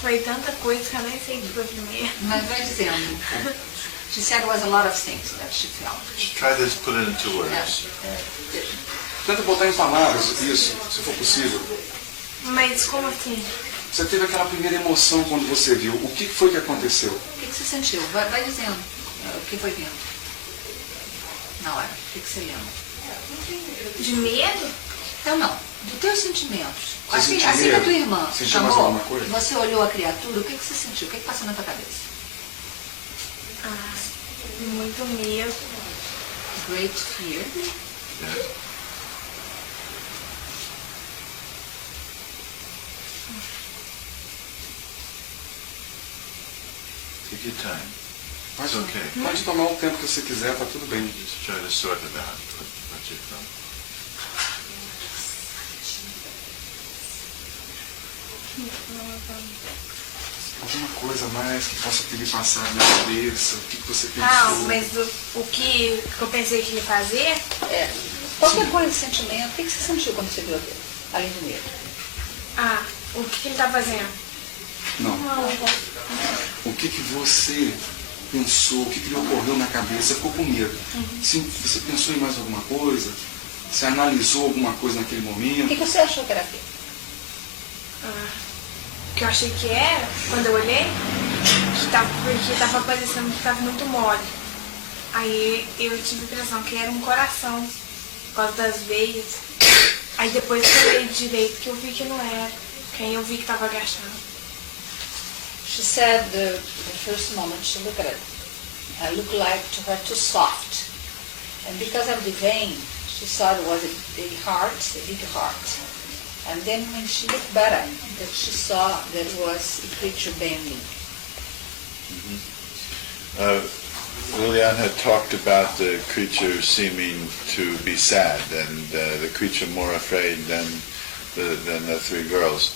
Foi tanta coisa que eu nem sei o que foi primeiro. Mas vai dizendo. She said it was a lot of things that she felt. Try this, put it into words. Tenta botar em palavras isso, se for possível. Mas como assim? Você teve aquela primeira emoção quando você viu. O que foi que aconteceu? O que você sentiu? Vai dizendo o que foi vendo. Na hora. O que você lembra? De medo? Eu não. Dos teus sentimentos. Você Assim sentiu que a medo? tua irmã Sentiu mais chamou, alguma coisa? você olhou a criatura, o que você sentiu? O que passou na tua cabeça? Muito medo. Great fear. Yes. Take your time. It's okay. Pode tomar o tempo que você quiser, tá tudo bem. Just try to sort it out. What you felt. Alguma coisa mais que possa ter lhe passado na cabeça? O que você pensou? Mas o que eu pensei que ia fazer? Qualquer coisa, sentimento. O que você sentiu quando você viu aquilo? Além do medo. O que ele tá fazendo? Não. O que você pensou, o que lhe ocorreu na cabeça, ficou com medo. Você pensou em mais alguma coisa? Você analisou alguma coisa naquele momento? O que você achou que era aquilo? O que eu achei que era, quando eu olhei, porque estava parecendo que estava muito mole. Aí eu tive a impressão que era um coração, por causa das veias. Aí depois que eu olhei direito, que eu vi que não era. Que aí eu vi que estava agachado. She said the first moment she looked at it, it looked like to her too soft. And because of the vein, she thought it was a big heart. And then when she looked better, that she saw that it was a creature bending. Liliane had talked about the creature seeming to be sad, and the creature more afraid than the three girls.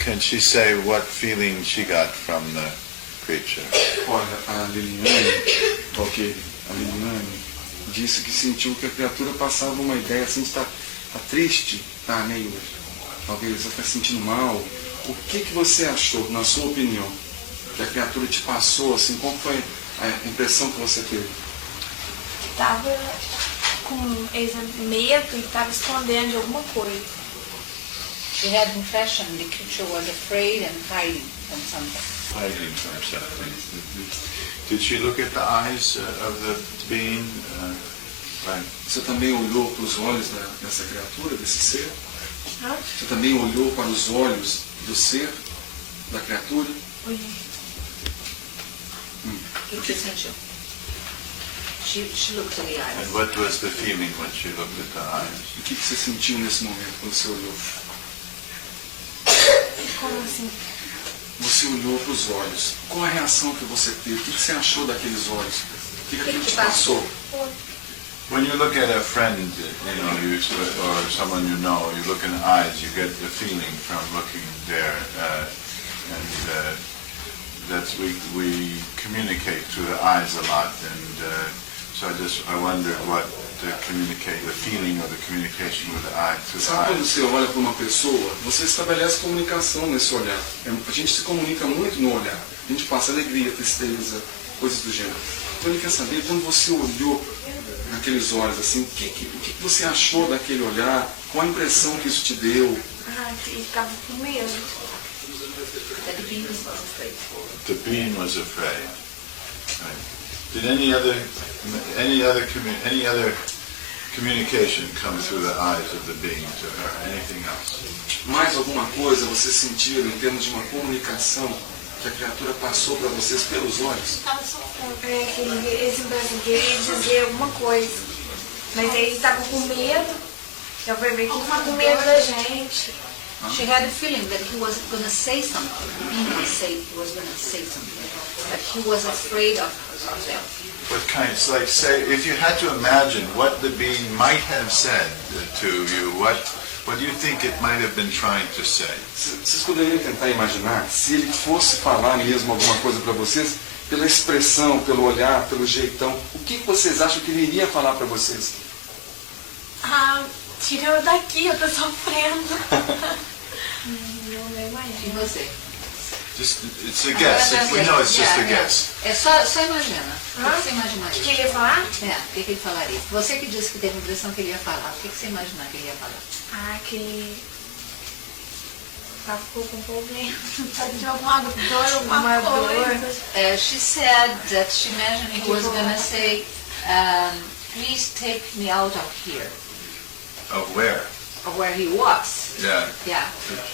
Can she say what feeling she got from the creature? Olha, a Liliane, Valquiria, a Liliane disse que sentiu que a criatura passava uma ideia assim de estar triste, tá meio, talvez está sentindo mal. O que você achou, na sua opinião, que a criatura te passou, assim, qual foi a impressão que você teve? Estava com medo e estava escondendo de alguma coisa. She had the impression the creature was afraid and hiding from something. Hiding from something. Did she look at the eyes of the being? Right. Você também olhou para os olhos dessa criatura, desse ser? Hã? Você também olhou para os olhos do ser, da criatura? Olhei. O que você sentiu? She looked at the eyes. And what was the feeling when she looked at the eyes? O que você sentiu nesse momento quando você olhou? Como assim? Você olhou para os olhos. Qual a reação que você teve? O que você achou daqueles olhos? O que aquilo te passou? When you look at a friend, or someone you know, you look in the eyes, you get the feeling from looking there, and that's we communicate through the eyes a lot, and so I wondered what the feeling or the communication with the eye through the Sabe quando eyes. você olha para uma pessoa, você estabelece comunicação nesse olhar. A gente se comunica muito no olhar. A gente passa alegria, tristeza, coisas do gênero. Então ele quer saber, quando você olhou naqueles olhos, assim, o que você achou daquele olhar? Qual a impressão que isso te deu? Que ficava com medo. That the being was afraid. The being was afraid. Right. Did any other communication come through the eyes of the being to her? Anything else? Mais alguma coisa você sentiu em termos de uma comunicação que a criatura passou para vocês pelos olhos? Estava sofrendo. Esse brasileiro ia dizer alguma coisa. Mas aí estava com medo. Eu fui ver que ele estava com medo da gente. She had a feeling that he was going to say something. The being was going to say something. But he was afraid of himself. What kind? It's like, say, if you had to imagine what the being might have said to you, what do you think it might have been trying to say? Vocês poderiam tentar imaginar se ele fosse falar mesmo alguma coisa para vocês, pela expressão, pelo olhar, pelo jeitão, o que vocês acham que ele iria falar para vocês? Tira eu daqui, eu tô sofrendo. Não imagino. E você? It's a guess. We know it's just a guess. É só imagina. O que você imaginaria? O que ele ia falar? O que ele falaria? Você que disse que teve a impressão que ele ia falar. O que você imaginar que ele ia falar? Que ele ficou com problema. De alguma dor. She said that she imagined he was going to say, please take me out of here. Of where? Of where he was. Yeah. Yeah,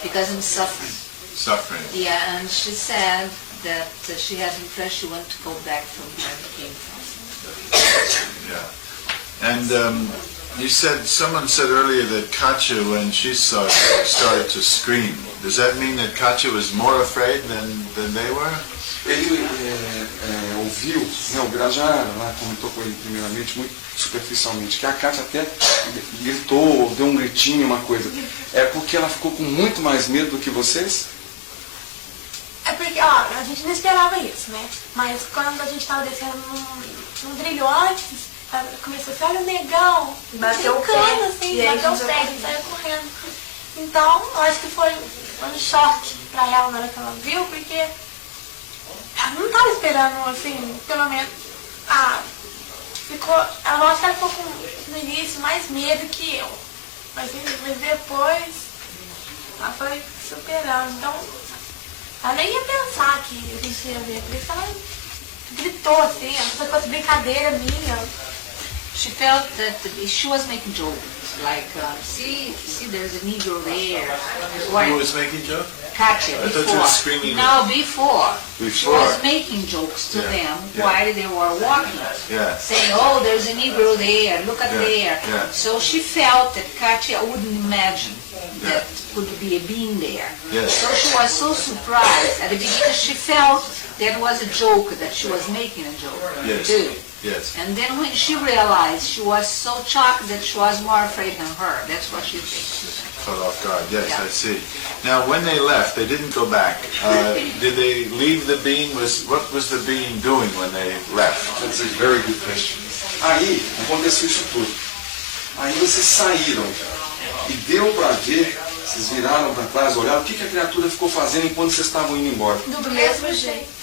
because I'm suffering. Suffering. Yeah, and she said that she had the impression she wanted to go back from where he came from. Yeah. And someone said earlier that Katya, when she saw it, started to scream. Does that mean that Katya was more afraid than they were? Ele ouviu, o Birajara lá comentou com ele primeiramente, muito superficialmente, que a Kátia até gritou, deu um gritinho, uma coisa. É porque ela ficou com muito mais medo do que vocês? É porque, a gente não esperava isso, né? Mas quando a gente estava descendo num trilhote, começou assim, olha o negão, bateu o pé, assim, bateu o pé, e saiu correndo. Então, eu acho que foi um choque pra ela na hora que ela viu, porque ela não estava esperando, assim, pelo menos, ficou, eu acho que ela ficou com, no início, mais medo que eu. Mas depois, ela foi superando. Então, ela nem ia pensar que a gente ia ver. Por isso ela gritou, assim, essa coisa brincadeira minha. She felt that she was making jokes, like, see, there's a Negro there. Who was making joke? Katya, I before. thought you were screaming. No, before. She Before. was making jokes to them while they were walking. Yeah. Saying, oh, there's a Negro there, look at there. Yeah. So she felt that Katya wouldn't imagine that would be a being there. Yes. So she was so surprised. At the beginning she felt that was a joke, that she was making a joke Yes. too. Yes. And then when she realized, she was so shocked that she was more afraid than her. That's what she thinks. Caught off guard. Yes, Yeah. I see. Now, when they left, they didn't go back. Did they leave the being? What was the being doing when they left? That's a very good question. Aí, aconteceu isso tudo. Aí vocês saíram e deu para ver, vocês viraram para trás, olharam, o que a criatura ficou fazendo enquanto vocês estavam indo embora? Do mesmo jeito.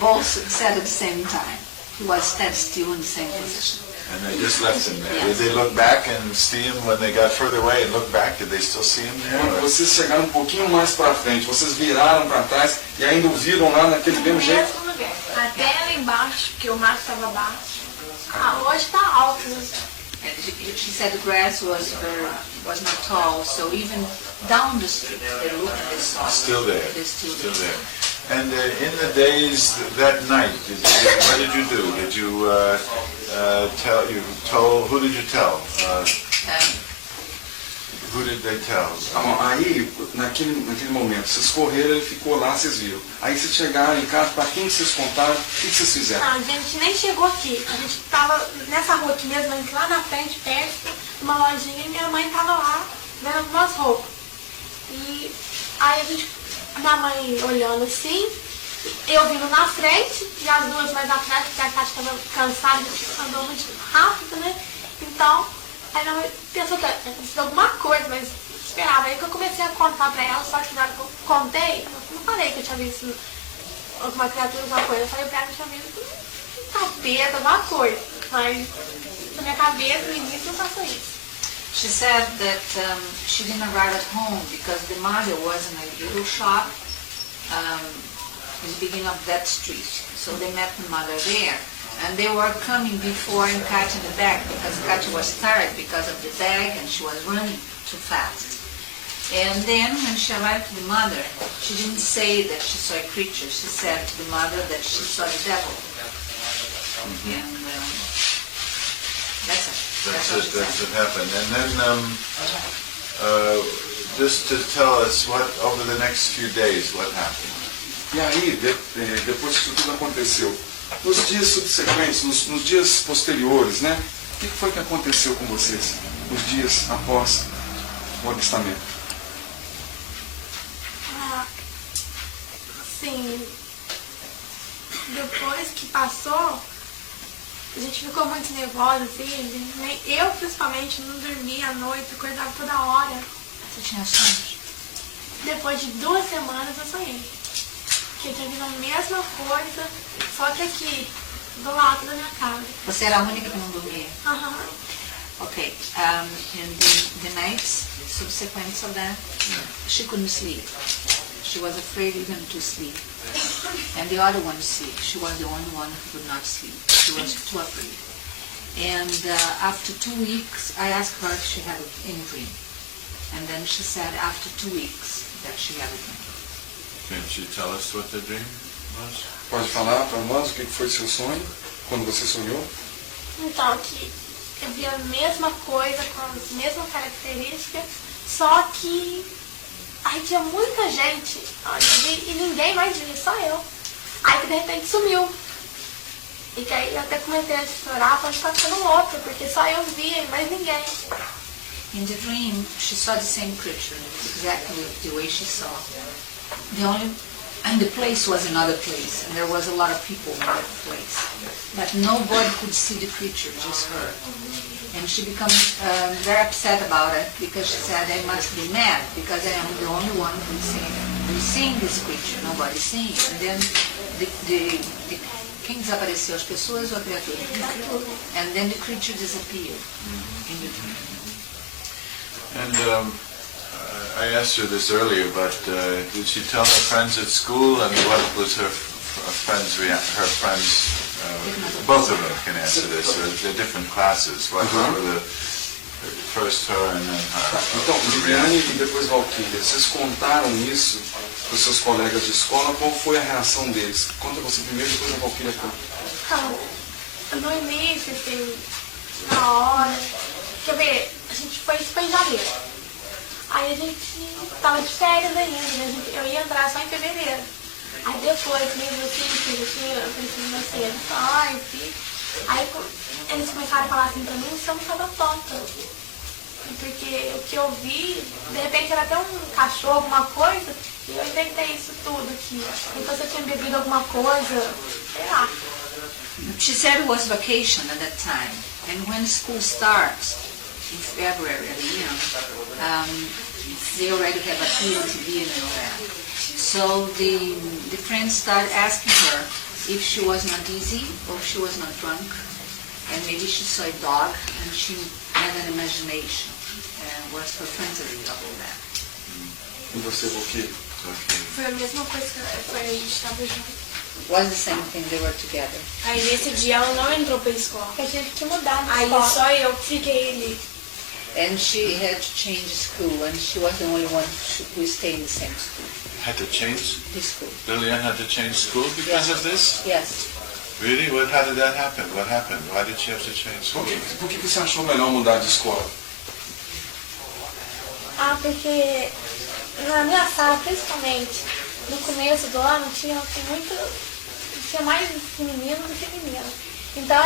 Both said at the same time. He was stand still in the same position. And they just left him there. Yes. Did they look back and see him when they got further away and look back? Did they still see him Quando there? vocês chegaram um pouquinho mais para frente, vocês viraram para trás e ainda o viram lá naquele mesmo jeito? Mesmo lugar. Até lá embaixo, porque o mato estava baixo. Hoje está alto. Né? And she said the grass was not tall, so even down the street they looked and they saw. Still there. They're still Still there. there. And in the days that night, what did you do? Did you who did you tell? Who did they tell? Aí, naquele momento, vocês correram, ele ficou lá, vocês viram. Aí vocês chegaram em casa, para quem vocês contaram, o que vocês fizeram? Não, a gente nem chegou aqui. A gente estava nessa rua aqui mesmo, lá na frente, perto, numa lojinha, e minha mãe estava lá, vendo algumas roupas. E aí minha mãe olhando assim, eu vindo na frente, e as duas mais atrás, porque a Cátia estava cansada, andou muito rápido, né? Então, aí minha mãe pensou que aconteceu alguma coisa, mas esperava. Aí que eu comecei a contar pra ela, só que na hora que eu contei, eu não falei que eu tinha visto alguma criatura, alguma coisa. Eu falei pra ela que eu tinha visto um capeta, alguma coisa. Mas na minha cabeça, no início, não passou isso. She said that she didn't arrive at home because the mother was in a little shop in the beginning of that street. So they met the mother there. And they were coming before and Katya in the back because Katya was tired because of the bag and she was running too fast. And then when she arrived to the mother, she didn't say that she saw a creature. She said to the mother that she saw the devil. And that's it. That's what happened. And then just to tell us what over the next few days what happened. E aí, depois que isso tudo aconteceu, nos dias subsequentes, nos dias posteriores, né? O que foi que aconteceu com vocês nos dias após o avistamento? Assim, depois que passou, a gente ficou muito nervosa, assim, eu principalmente não dormia à noite, acordava toda hora. Você tinha sonhos? Depois de 2 semanas eu sonhei. Que eu tinha visto a mesma coisa, só que aqui, do lado da minha casa. Você era a única que não dormia? Okay. In the nights subsequent of that, she couldn't sleep. She was afraid even to sleep. And the other one sleep. She was the only one who could not sleep. She was too afraid. And after 2 weeks, I asked her if she had any dream. And then she said after 2 weeks that she had a dream. Can she tell us what the dream was? Pode falar para nós o que foi seu sonho, quando você sonhou? Então, aqui eu vi a mesma coisa, com as mesmas características, só que aí tinha muita gente, e ninguém mais via, só eu. Aí que de repente sumiu. E que aí eu até comecei a chorar, falei que tá ficando louca, porque só eu via e mais ninguém. In the dream, she saw the same creature, exactly the way she saw. And the place was another place, and there was a lot of people in that place. But nobody could see the creature, just her. And she becomes very upset about it because she said, I must be mad because I am the only one who's seeing this creature. Nobody's seeing it. And then quem desapareceu, as pessoas ou a criatura? And then the creature disappeared in the dream. And I asked her this earlier, but did she tell her friends at school? I mean, what was her friends' both of them can answer this. They're different classes. What were the first her and then her? Então, Liliane e depois Valquiria, vocês contaram isso para os seus colegas de escola? Qual foi a reação deles? Conta você primeiro, depois a Valquiria conta. Então, no início, assim, na hora, quer ver, a gente foi em janeiro. Aí a gente tava de férias ainda, né? Eu ia entrar só em fevereiro. Aí depois, mesmo assim, eu preciso das lições, e aí eles começaram a falar assim pra mim, você não estava tonta. Porque o que eu vi, de repente era até um cachorro, alguma coisa, e eu inventei isso tudo aqui. Então você tinha bebido alguma coisa, sei lá. She said it was vacation at that time, and when school starts in February, they already have a E.T and all that. So the friends started asking her if she was not dizzy or if she was not drunk, and maybe she saw a dog and she had an imagination and was her fantasy of all that. E você, Valquiria? Foi a mesma coisa que a gente estava junto. Was the same thing, they were together. Aí nesse dia ela não entrou pra escola. Eu tive que mudar de Aí escola. só eu fiquei ali. And she had to change school, and she was the only one who stayed in the same school. Had to change? The school. Liliane had to change school because of this? Yes. Really? How did that happen? What happened? Why did she have to change school? Por que você achou melhor mudar de escola? Porque na minha sala, principalmente, no começo do ano, tinha mais menino do que menina. Então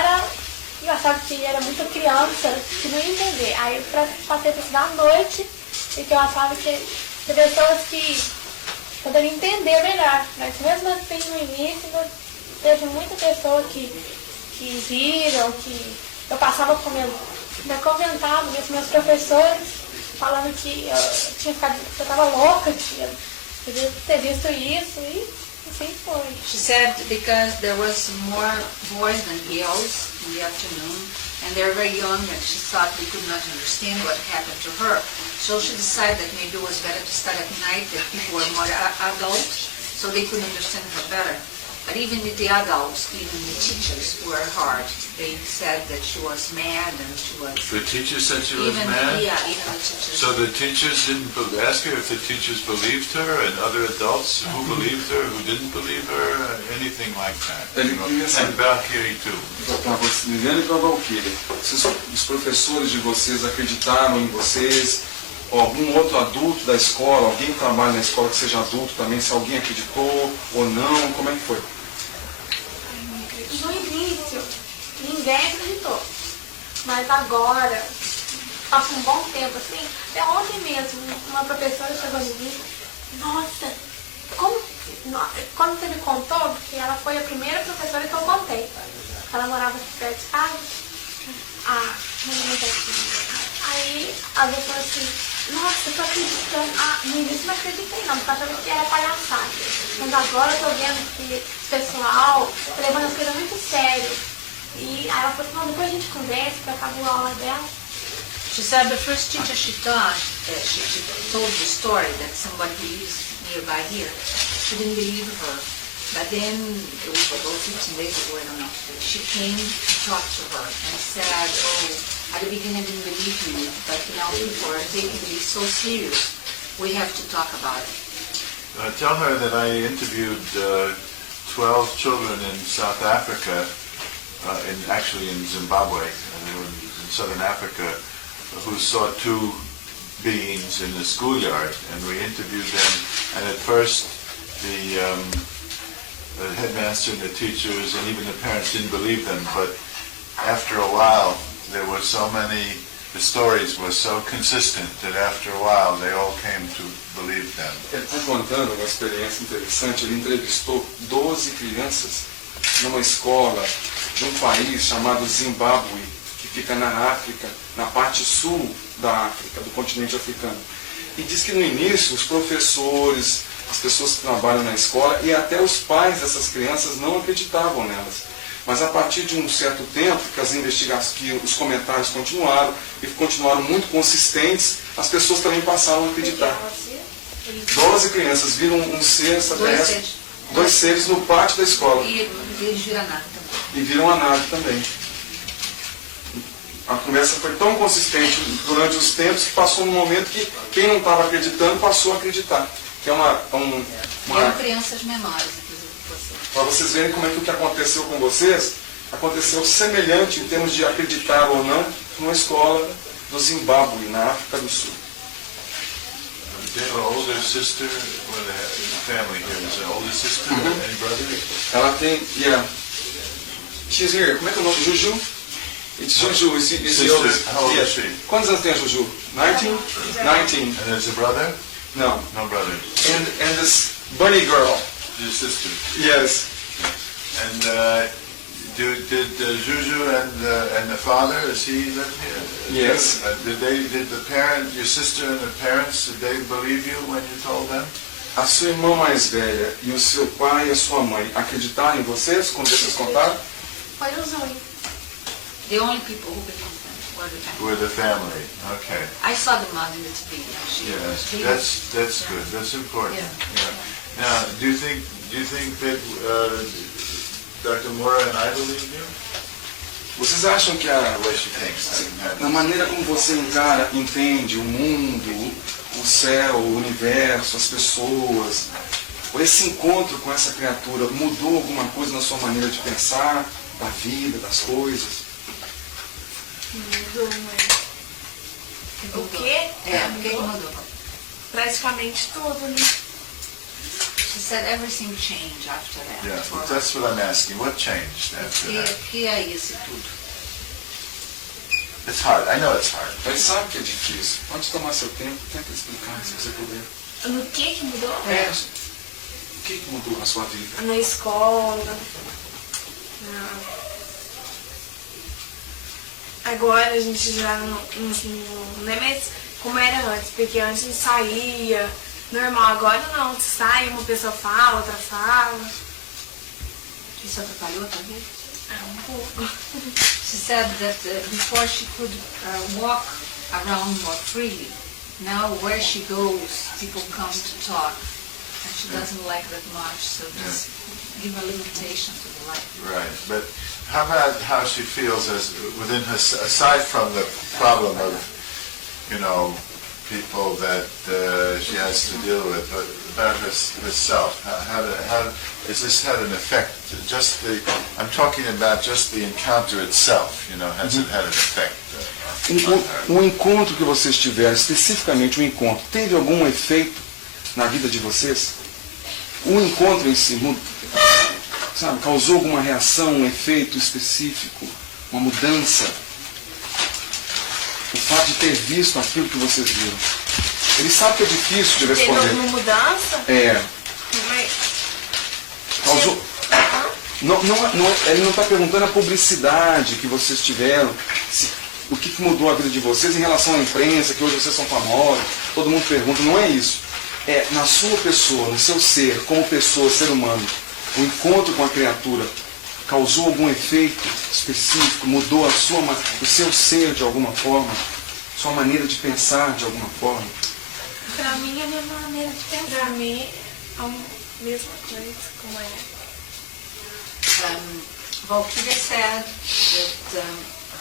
eu achava que era muita criança que não ia entender. Aí eu passei para estudar à noite, e que eu achava que tinha pessoas que poderiam entender melhor. Mas mesmo assim, no início, teve muita pessoa que viram, que eu passava comentava com meus professores, falando que eu estava louca, que eu podia ter visto isso, e assim foi. She said because there was more boys than girls in the afternoon, and they were very young, and she thought they could not understand what happened to her. So she decided that maybe it was better to start at night, that people were more adult, so they could understand her better. But even the adults, even the teachers were hard. They said that she was mad and she was... The teacher said she was mad? Yeah, even the teachers. So the teachers didn't ask her if the teachers believed her, and other adults who believed her, who didn't believe her, anything like that. You know? And Valkyrie too. Para você, Liliane e para Valquiria, os professores de vocês acreditaram em vocês? Ou algum outro adulto da escola, alguém que trabalha na escola que seja adulto também, se alguém acreditou ou não, como é que foi? No início, ninguém acreditou. Mas agora, passa um bom tempo assim, até ontem mesmo, uma professora chegou em mim, nossa, quando você me contou, porque ela foi a primeira professora que eu contei. Ela morava aqui perto de casa. Aí a pessoa falou assim, nossa, eu tô acreditando. No início não acreditei não, porque eu achava que era palhaçada. Mas agora eu tô vendo que o pessoal tá levando as coisas muito sério. E aí ela falou assim, não, depois a gente conversa, que acabou a aula dela. She said the first teacher she taught, she told the story that somebody who lives nearby here, she didn't believe her. But then, it was about 15 days ago, I don't know, she came to talk to her and said, at the beginning I didn't believe me, but now people are taking this so serious, we have to talk about it. Tell her that I interviewed 12 children in South Africa, actually in Zimbabwe, in southern Africa, who saw two beings in the schoolyard, and we interviewed them, and at first the headmaster and the teachers and even the parents didn't believe them, but after a while there were so many, the stories were so consistent that after a while they all came to believe them. Ele está contando uma experiência interessante, ele entrevistou 12 crianças numa escola de um país chamado Zimbábue, que fica na África, na parte sul da África, do continente africano. E diz que no início os professores, as pessoas que trabalham na escola e até os pais dessas crianças não acreditavam nelas. Mas a partir de um certo tempo, que as investigações, que os comentários continuaram e continuaram muito consistentes, as pessoas também passaram a acreditar. 12 crianças viram um ser extraterrestre, dois seres no pátio da escola. E eles viram a nave também. E viram a nave também. A conversa foi tão consistente durante os tempos que passou num momento que quem não estava acreditando passou a acreditar. Que é Eram crianças menores, inclusive, que você. Para vocês verem como é que o que aconteceu com vocês aconteceu semelhante em termos de acreditar ou não numa escola do Zimbábue, na África do Sul. Their older sister, well, the family here is an older sister and brother. Ela tem, yeah. She's here. Como é que é o nome? Juju? It's Juju. Is the oldest. How old is Yes. she? Quantos anos tem a Juju? 19? 19. And there's a brother? No. No brother. And this bunny girl. Your sister. Yes. And did Juju and the father, is he living here? Yes. Did the parent, your sister and the parents, did they believe you when you told them? A sua irmã mais velha e o seu pai e a sua mãe acreditaram em vocês quando vocês contaram? Foi os únicos. The only people who believed them were the family. With the family. Okay. I saw the mom in the TV. She Yeah, was really- that's good. That's important. Yeah. Now, do you think that Dr. Moura and I believe you? Vocês acham que The way she thinks. na maneira como você entende o mundo, o céu, o universo, as pessoas, esse encontro com essa criatura mudou alguma coisa na sua maneira de pensar, da vida, das coisas? Mudou, mas... O quê? O que mudou? Praticamente tudo, né? She said everything changed after that. Yeah, for her. that's what I'm asking. What changed after that? Que é isso tudo? It's hard. I know it's hard. Mas sabe que é difícil. Pode tomar seu tempo, tenta explicar se você puder. No que mudou? O que mudou na sua vida? Na escola. Agora a gente já não é mais como era antes, porque antes a gente saía, normal. Agora não, você sai, uma pessoa fala, outra fala. Isso atrapalhou também? Um pouco. She said that before she could walk around more freely. Now where she goes, people come to talk. And she doesn't like that much, so just give a limitation to the life. Right. But how about how she feels as within her, aside from the problem of, people that she has to deal with, but about herself? How has this had an effect? I'm talking about just the encounter itself. Has it had an effect? O encontro que vocês tiveram, especificamente o encontro, teve algum efeito na vida de vocês? O encontro em si, causou alguma reação, um efeito específico, uma mudança? O fato de ter visto aquilo que vocês viram. Ele sabe que é difícil de Teve responder. alguma mudança? Mas... Causou... ele não está perguntando a publicidade que vocês tiveram, o que mudou a vida de vocês em relação à imprensa, que hoje vocês são famosos, todo mundo pergunta, não é isso. É na sua pessoa, no seu ser, como pessoa, ser humano, o encontro com a criatura causou algum efeito específico, mudou o seu ser de alguma forma, sua maneira de pensar de alguma forma? Pra mim é a mesma maneira de pensar. Pra mim, a mesma coisa, como é. Valquiria said that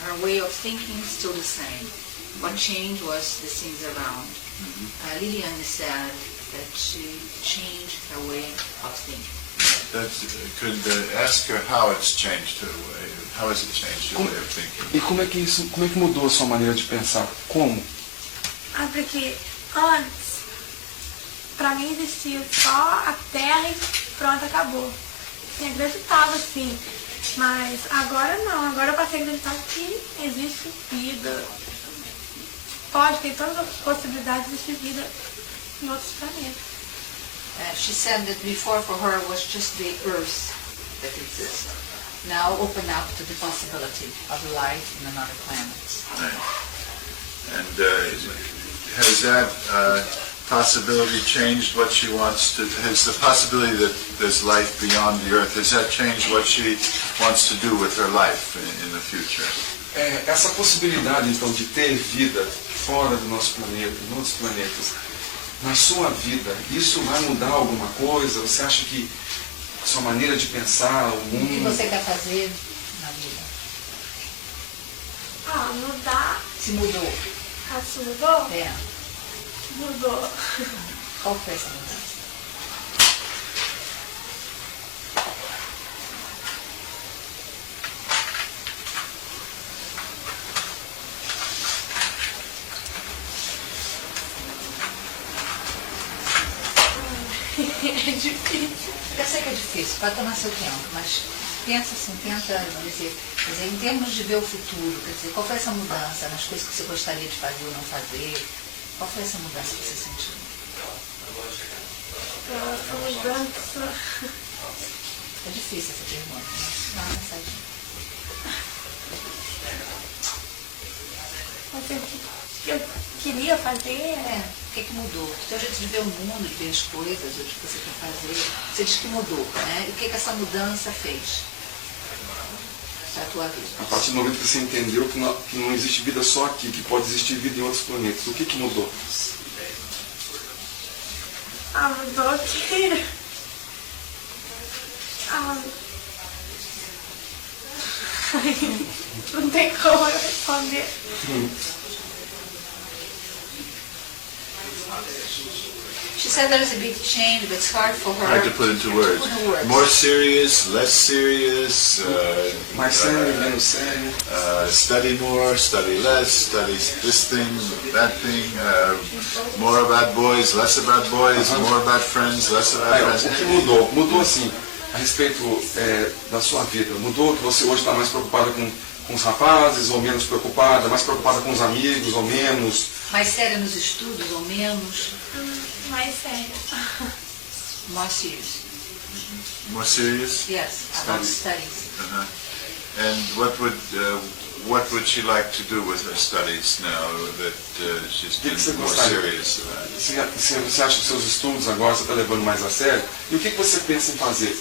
her way of thinking is still the same. What changed was the things around. Liliane said that she changed her way of thinking. Could ask her how it's changed her way. How has it changed your way of thinking? E como é que mudou a sua maneira de pensar? Como? Porque antes, pra mim existia só a terra e pronto, acabou. Eu acreditava sim, mas agora não. Agora eu passei a acreditar que existe vida. Tem todas as possibilidades de existir vida em outros planetas. She said that before for her was just the earth that exists. now open up to the possibility of life in another planet. Right. And has that possibility changed what she wants to, has the possibility that there's life beyond the Earth, has that changed what she wants to do with her life in the future? Essa possibilidade, então, de ter vida fora do nosso planeta, em outros planetas, na sua vida, isso vai mudar alguma coisa? Você acha que a sua maneira de pensar, o mundo... O que você quer fazer na vida? Mudar. Se mudou. Se mudou? É. Mudou. Qual foi essa mudança? É difícil. Eu sei que é difícil, vai tomar seu tempo, mas pensa assim, tenta dizer, quer dizer, em termos de ver o futuro, quer dizer, qual foi essa mudança nas coisas que você gostaria de fazer ou não fazer? Qual foi essa mudança que você sentiu? A mudança... É difícil essa pergunta, mas dá uma pensadinha. O que eu queria fazer... O que mudou? O teu jeito de ver o mundo, de ver as coisas, o que você quer fazer. Você diz que mudou, né? E o que essa mudança fez para a tua vida? A partir do momento que você entendeu que não existe vida só aqui, que pode existir vida em outros planetas, o que mudou? Mudou que... Não tem como eu responder. She said there's a big change, but it's hard for her Hard to put into words. More serious, less serious. Mais sério, menos sério. Study more, study less, study this thing, that thing. More about boys, less about boys. More about friends, less about friends. O que mudou? Mudou assim, a respeito da sua vida. Mudou que você hoje está mais preocupada com os rapazes ou menos preocupada? Mais preocupada com os amigos ou menos? Mais séria nos estudos ou menos? Mais sério. More serious. More serious? Yes, about studies. And what would she like to do with her studies now that she's been more serious about it? Você acha que seus estudos agora você está levando mais a sério? E o que você pensa em fazer?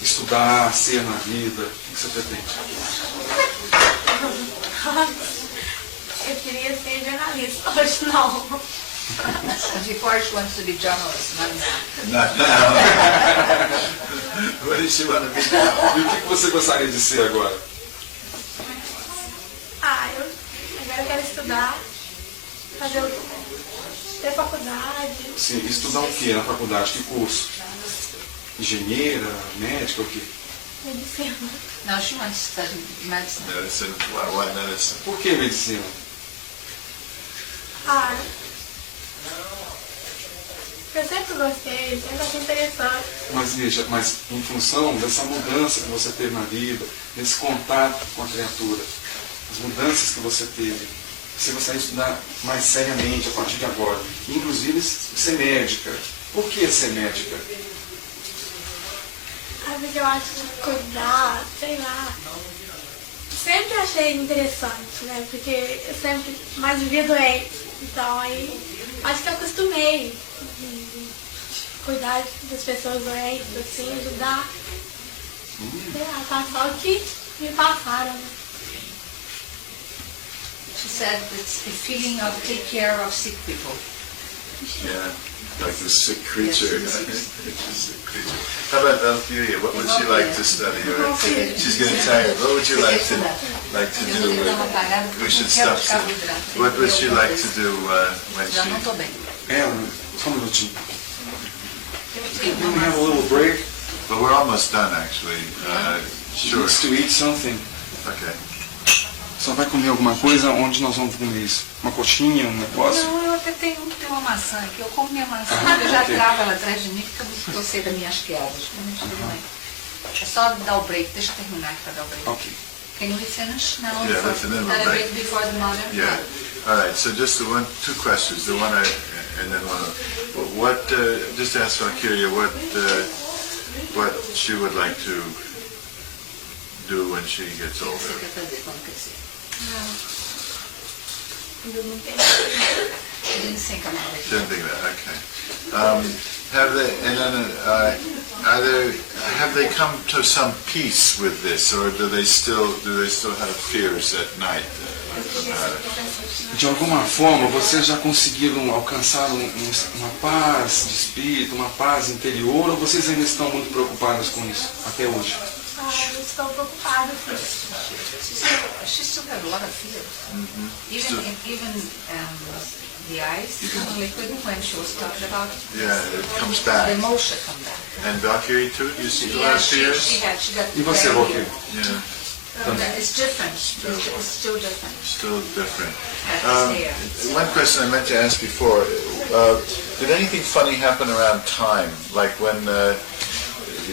Estudar, ser na vida? O que você pretende? Eu queria ser jornalista, hoje não. Before she wants to be journalist, not now. Not now. What does she want to be now? E o que você gostaria de ser agora? Agora eu quero estudar, ter faculdade. Sim, estudar o que na faculdade? Que curso? Engenheira, médica, o quê? Medicina. No, she wants to study medicine. Medicine. Why medicine? Por que medicina? Eu sempre gostei, sempre achei interessante. Mas veja, em função dessa mudança que você teve na vida, desse contato com a criatura, as mudanças que você teve, você gostaria de estudar mais seriamente a partir de agora, inclusive ser médica. Por que ser médica? Porque eu acho que cuidar, sei lá. Sempre achei interessante, né? Porque eu sempre mais vivia doente. Então aí acho que eu acostumei cuidar das pessoas doentes, assim, ajudar a passar o que me passaram. Né? She said it's the feeling of take care of sick people. Yeah, like the sick creature. It's a sick creature. How about Valquiria? What would she like to study? She's getting tired. What would you like to do? We should stop soon. What would she like to do when she... Só um minutinho. Can we have a little break? But we're almost done, actually. She Sure. needs to eat something. Okay. Só vai comer alguma coisa? Onde nós vamos comer isso? Uma coxinha, um negócio? Não, eu até tenho uma maçã aqui. Eu como minha maçã. Eu já travo ela atrás de mim porque eu sei das minhas quedas. É só dar o break. Deixa eu terminar aqui para dar o break. Ok. Can we finish now? Yeah, let's finish the break. Before the mother? Yeah. All right. So just two questions. The one and then one. What? Just ask Valkyria what she would like to do when she gets O que você older? quer fazer quando crescer? Eu não tenho. You didn't think about it. Didn't think that. Okay. Have they? And then have they come to some peace with this, or do they still have fears at night? De alguma forma, vocês já conseguiram alcançar uma paz de espírito, uma paz interior, ou vocês ainda estão muito preocupados com isso, até hoje? Eu estou preocupada. She still had a lot of fear. Even the eyes turned liquid when she was talking about it. Yeah, it comes back. The emotion come back. And Valkyrie too? Do you still Yeah, have fears? she got E você, very- Valkyrie? Yeah, It's different. It's still different. still different. That's there. One question I meant to ask before, did anything funny happen around time? Like when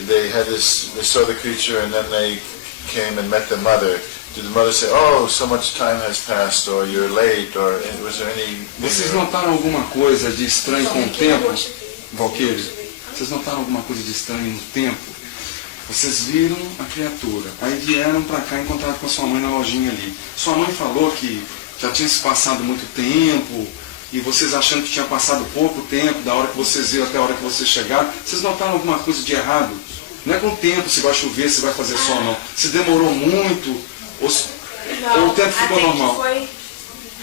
they saw the creature and then they came and met the mother. Did the mother say, oh, so much time has passed, or you're late, or was there any... Vocês notaram alguma coisa de estranho com o tempo, Valkyrie? Vocês notaram alguma coisa de estranho no tempo? Vocês viram a criatura, aí vieram para cá encontrar com a sua mãe na lojinha ali. Sua mãe falou que já tinha se passado muito tempo, e vocês achando que tinha passado pouco tempo, da hora que vocês viram até a hora que vocês chegaram. Vocês notaram alguma coisa de errado? Não é com o tempo, se vai chover, se vai fazer sol, não. Se demorou muito, ou o tempo ficou normal. Foi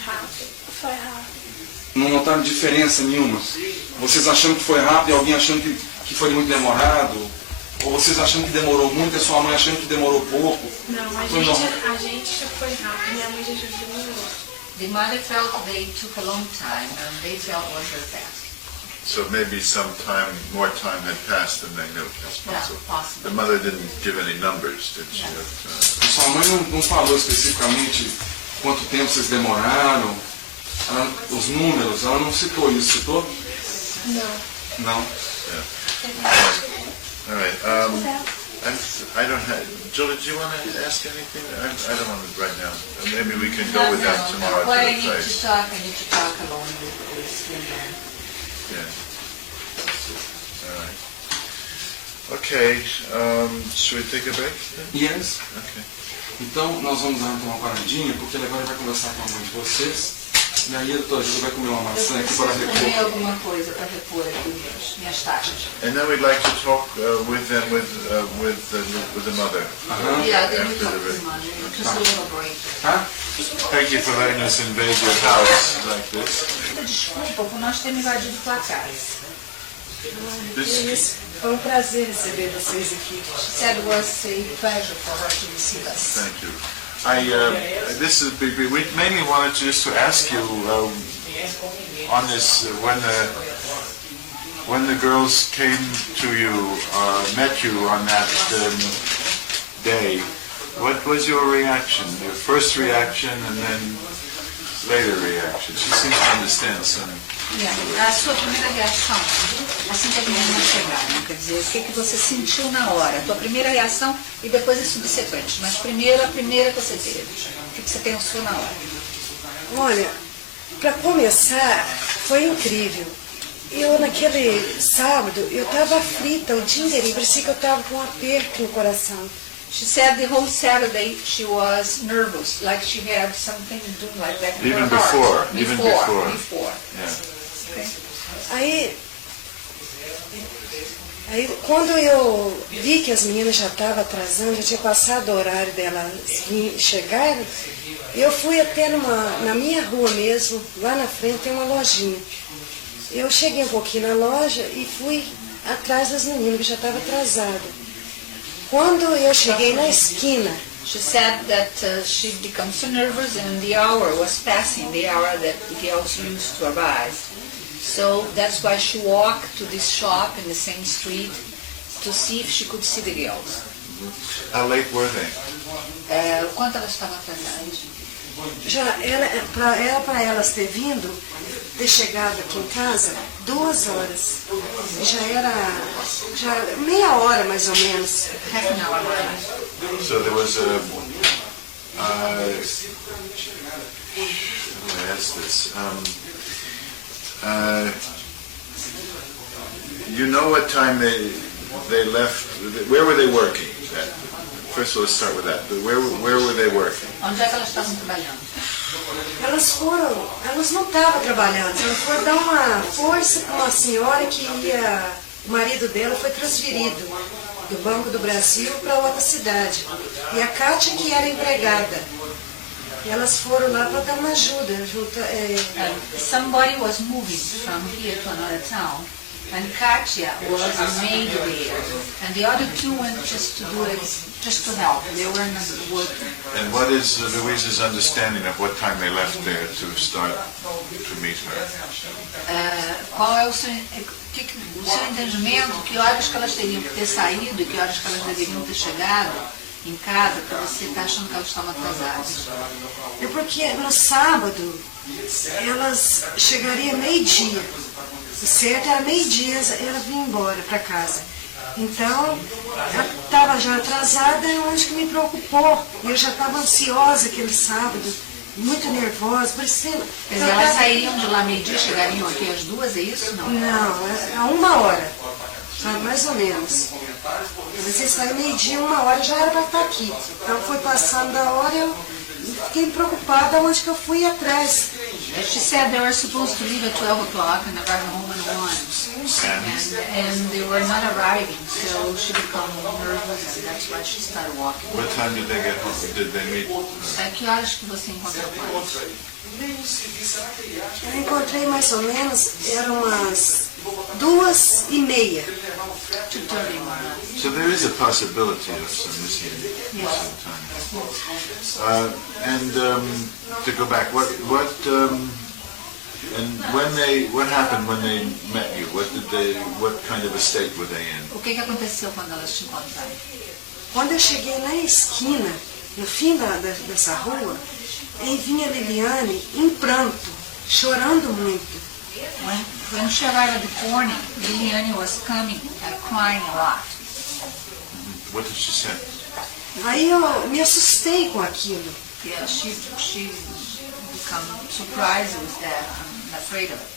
rápido. Foi rápido. Não notaram diferença nenhuma? Vocês achando que foi rápido e alguém achando que foi muito demorado? Ou vocês achando que demorou muito e a sua mãe achando que demorou pouco? Não, a Foi normal. gente já foi rápido. Minha mãe já demorou. The mother felt they took a long time, and they felt it was very fast. So maybe more time had passed than they knew. That's Yeah, possible. possible. The mother didn't give any numbers, did she? A sua mãe não falou especificamente quanto tempo vocês demoraram, os números, ela não citou isso, citou? Não. Não. All right. I don't have... Julie, do you want to ask anything? I don't want to right now. Maybe we can go with that tomorrow What to I the need place. to talk, I need to talk alone with Liliane. Yeah. All right. Okay. Should we take a break then? Yes. Okay. Então, nós vamos dar uma paradinha, porque ele agora vai conversar com a mãe de vocês. E aí a Dra.Gilda vai comer uma maçã aqui para Tem repor. alguma coisa para repor aqui minhas taxas. And then we'd like to talk with them, with the mother. Yeah, then we After talk the to break. mother. Just a little break. Tá? Thank you for letting us invade your house like this. Desculpa por nós termos invadido tua casa. Foi um prazer receber vocês aqui. She said it was a pleasure for her to receive us. Thank you. We mainly wanted just to ask you on this when the girls came to you, met you on that day. What was your reaction? Your first reaction and then later reaction. She seems to understand some. A sua primeira reação, assim que as meninas chegaram, quer dizer, o que você sentiu na hora, a tua primeira reação e depois as subsequentes, mas primeiro a primeira que você teve, o que você pensou na hora? Olha, para começar, foi incrível. Eu, naquele sábado, eu estava aflita o dia inteiro, parecia que eu estava com um aperto no coração. She said the whole Saturday she was nervous, like she had something doing like that in Even her heart. before. Before. Yeah. Okay. Aí, quando eu vi que as meninas já estavam atrasando, já tinha passado o horário delas chegarem, eu fui até na minha rua mesmo, lá na frente tem uma lojinha. Eu cheguei um pouquinho na loja e fui atrás das meninas, que já estavam atrasadas. Quando eu cheguei na esquina, She said that she'd become so nervous and the hour was passing, the hour that the girls used to arrive. So that's why she walked to this shop in the same street to see if she could see the girls. How late were they? Quanto elas estavam atrasadas? já era para elas ter vindo, ter chegado aqui em casa 2 horas. Já era meia hora mais ou menos. Half an hour. So there was a. How do I ask this? You know what time they left? Where were they working? first of all, let's start with that. Where were they working? Onde é que elas estavam trabalhando? Elas não estavam trabalhando, elas foram dar uma força para uma senhora que o marido dela foi transferido do Banco do Brasil para outra cidade. E a Kátia que era empregada. E elas foram lá para dar uma ajuda. Somebody was moving from here to another town, and Katia was a maid there, and the other two went just to do it, just to help. They were not working. And what is Louise's understanding of what time they left there to start to meet her? Qual é o seu entendimento? Que horas que elas teriam que ter saído e que horas que elas deveriam ter chegado em casa, para você estar achando que elas estavam atrasadas? É porque no sábado elas chegariam meio-dia. O certo era meio-dia, ela vinha embora para casa. Então, ela estava já atrasada, onde que me preocupou. E eu já estava ansiosa aquele sábado, muito nervosa. Quer dizer, elas sairiam de lá meio-dia, chegariam aqui às 2, é isso? Não, a 1h, sabe, mais ou menos. Mas eles saíram meio-dia, 1h já era para estar aqui. Então foi passando a hora, eu fiquei preocupada onde que eu fui atrás. She said they were supposed to leave at 12 o'clock and arrive home at 1. And they were not arriving, so she became nervous and that's why she started walking. What time did they get home? Did they meet? Que horas que você encontrou com elas? Eu encontrei mais ou menos, eram umas 2h30. So there is a possibility of some missing time. And to go back, what happened when they met you? What kind of a state were they in? O que aconteceu quando elas te encontraram? Quando eu cheguei na esquina, no fim dessa rua, aí vinha a Liliane em pranto, chorando muito. When she arrived at the corner, Liliane was coming and crying a lot. What did she say? Aí eu me assustei com aquilo. Yeah, she became surprised with that and afraid of it.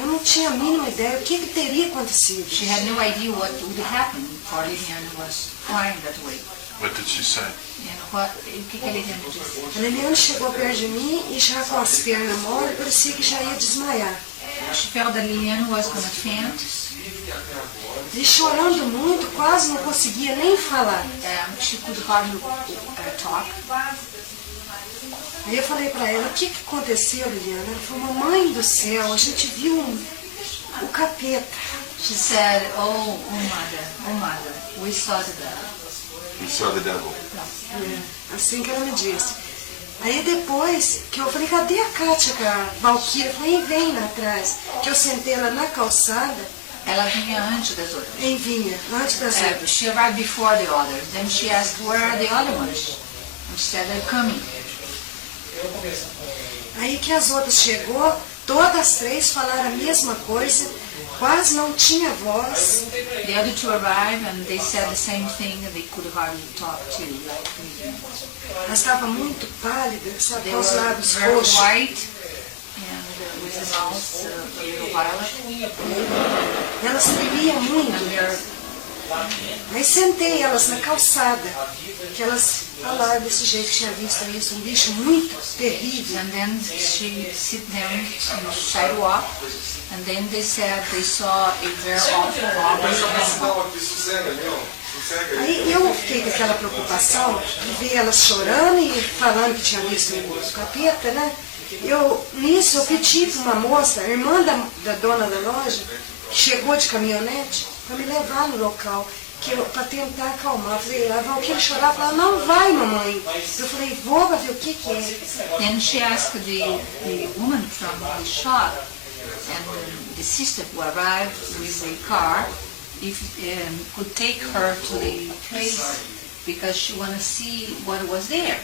Eu não tinha a mínima ideia o que teria acontecido. She had no idea what would happen for Liliane was crying that way. What did she say? O que a Liliane disse? A Liliane chegou perto de mim e já com as pernas moles, parecia que já ia desmaiar. She felt that Liliane was going to faint. E chorando muito, quase não conseguia nem falar. She could hardly talk. Aí eu falei para ela, o que aconteceu, Liliane? Ela falou, mamãe do céu, a gente viu o capeta. She said, oh mother, we saw the devil. We saw the devil. Assim que ela me disse. Aí depois, que eu falei, cadê a Kátia, a Valquiria? Eu falei, vem lá atrás. Que eu sentei ela na calçada. Ela vinha antes das outras. Vinha, antes das outras. She arrived before the others. Then she asked, where are the other ones? And she said, they're coming. Aí que as outras chegou, todas as três falaram a mesma coisa, quase não tinha voz. The other two arrived and they said the same thing and they could hardly talk too. Ela estava muito pálida, só They com os were lábios very roxos. white and with the mouth a little violet. Elas tremiam muito. Aí sentei elas na calçada, que elas falaram desse jeito, que tinha visto isso, um bicho muito terrível. And then she sit down on the sidewalk and then they said they saw a very awful animal. Aí eu fiquei com aquela preocupação de ver elas chorando e falando que tinha visto o capeta, né? Nisso eu pedi para uma moça, a irmã da dona da loja, que chegou de caminhonete, para me levar no local, para tentar acalmar. Eu falei, a Valquiria chorar, falava, não vai, mamãe. Eu falei, vou para ver o que é. Then she asked the woman from the shop and the sister who arrived with a car if could take her to the place because she wanted to see what was there.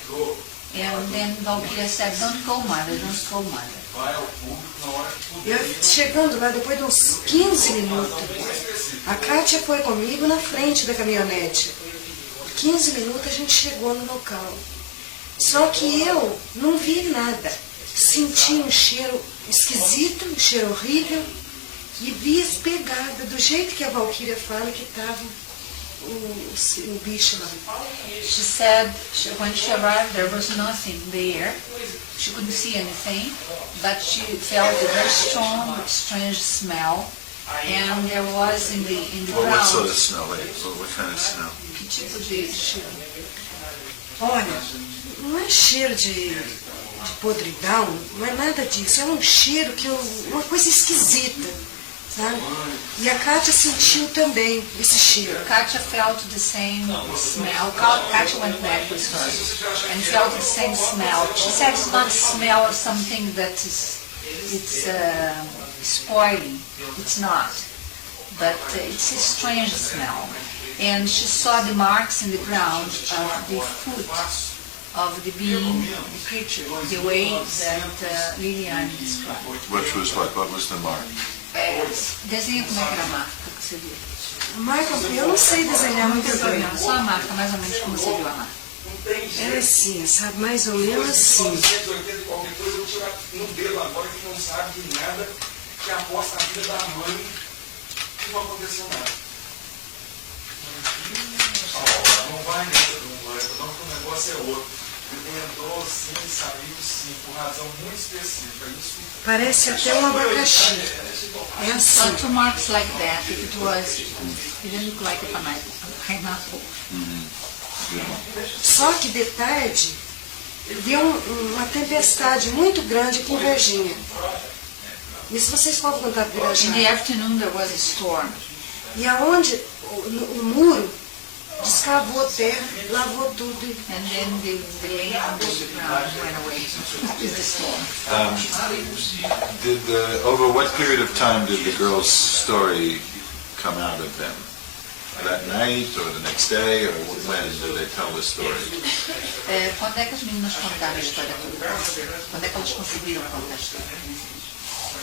And then Valquiria said, don't go, mother, don't go, mother. Chegando lá, depois de uns 15 minutos, a Kátia foi comigo na frente da caminhonete. 15 minutos a gente chegou no local. Só que eu não vi nada. Senti um cheiro esquisito, um cheiro horrível, e vi as pegadas, do jeito que a Valquiria fala que estava o o bicho lá. She said when she arrived there was nothing there. She couldn't see anything, but she felt a very strong, strange smell. And there was in the Well, what sort ground. of smell? What kind of smell? Que tipo de cheiro? Olha, não é cheiro de podridão, não é nada disso. É um cheiro uma coisa esquisita, sabe? E a Kátia sentiu também esse cheiro. Katia felt the same smell. Katia went back with her and felt the same smell. She said it's not a smell of something that it's spoiling. It's not. But it's a strange smell. And she saw the marks in the ground of the foot of the being, the creature, the way that Liliane described. Which was what? What was the mark? Desenha como é que era a marca que você viu. Marca, eu não sei desenhar muito bem. Não, só a marca, mais ou menos como você viu a marca. Era assim, sabe? Mais ou menos assim. 180 qualquer coisa, eu vou tirar no dedo agora que não sabe de nada, que aposta a vida da mãe, que não aconteceu nada. Não vai nessa, não, porque o negócio é outro. Ele entrou sim, saiu sim, por razão muito específica. Isso Parece até um abacaxi. É assim. But two marks like that, if it was, it didn't look like a pineapple. Só que de tarde deu uma tempestade muito grande aqui em Varginha. Isso vocês podem contar para a In the afternoon there was a storm. E aonde o muro descavou terra, lavou tudo. And then the land, the ground went away with the storm. Over what period of time did the girl's story come out of them? That night, or the next day, or when did they tell the story? Quando é que as meninas contaram a história toda? Quando é que elas conseguiram contar a história?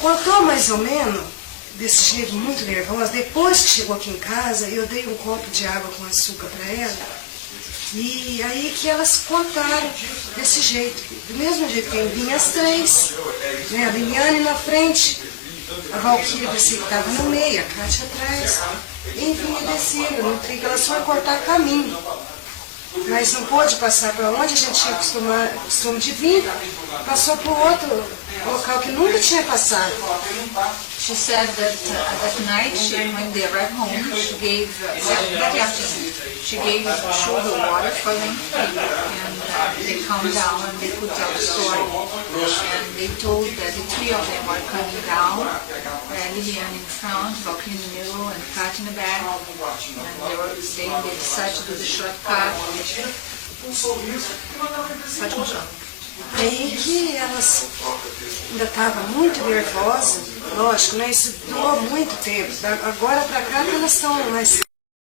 Contou mais ou menos, desse jeito muito nervosa. Depois que chegou aqui em casa, eu dei um copo de água com açúcar para ela. E aí que elas contaram desse jeito. Do mesmo jeito que vinha as três. Né? A Liliane na frente, a Valquiria que estava no meio, a Kátia atrás. E vinha descendo, no trilho. Elas foram cortar caminho. Mas não pôde passar para onde a gente tinha costume de vir. Passou por outro local que nunca tinha passado. She said that that night, when they arrived home, she gave, that afternoon, she gave sugar water for them, and they calmed down and they could tell the story. And they told that the three of them were coming down, Liliane in front, Valkyria in the middle, and Kat in the back. And they decided to do the shortcut. Pode continuar. Aí que elas ainda estavam muito nervosas, lógico, né? Isso durou muito tempo. Agora para cá que elas estão mais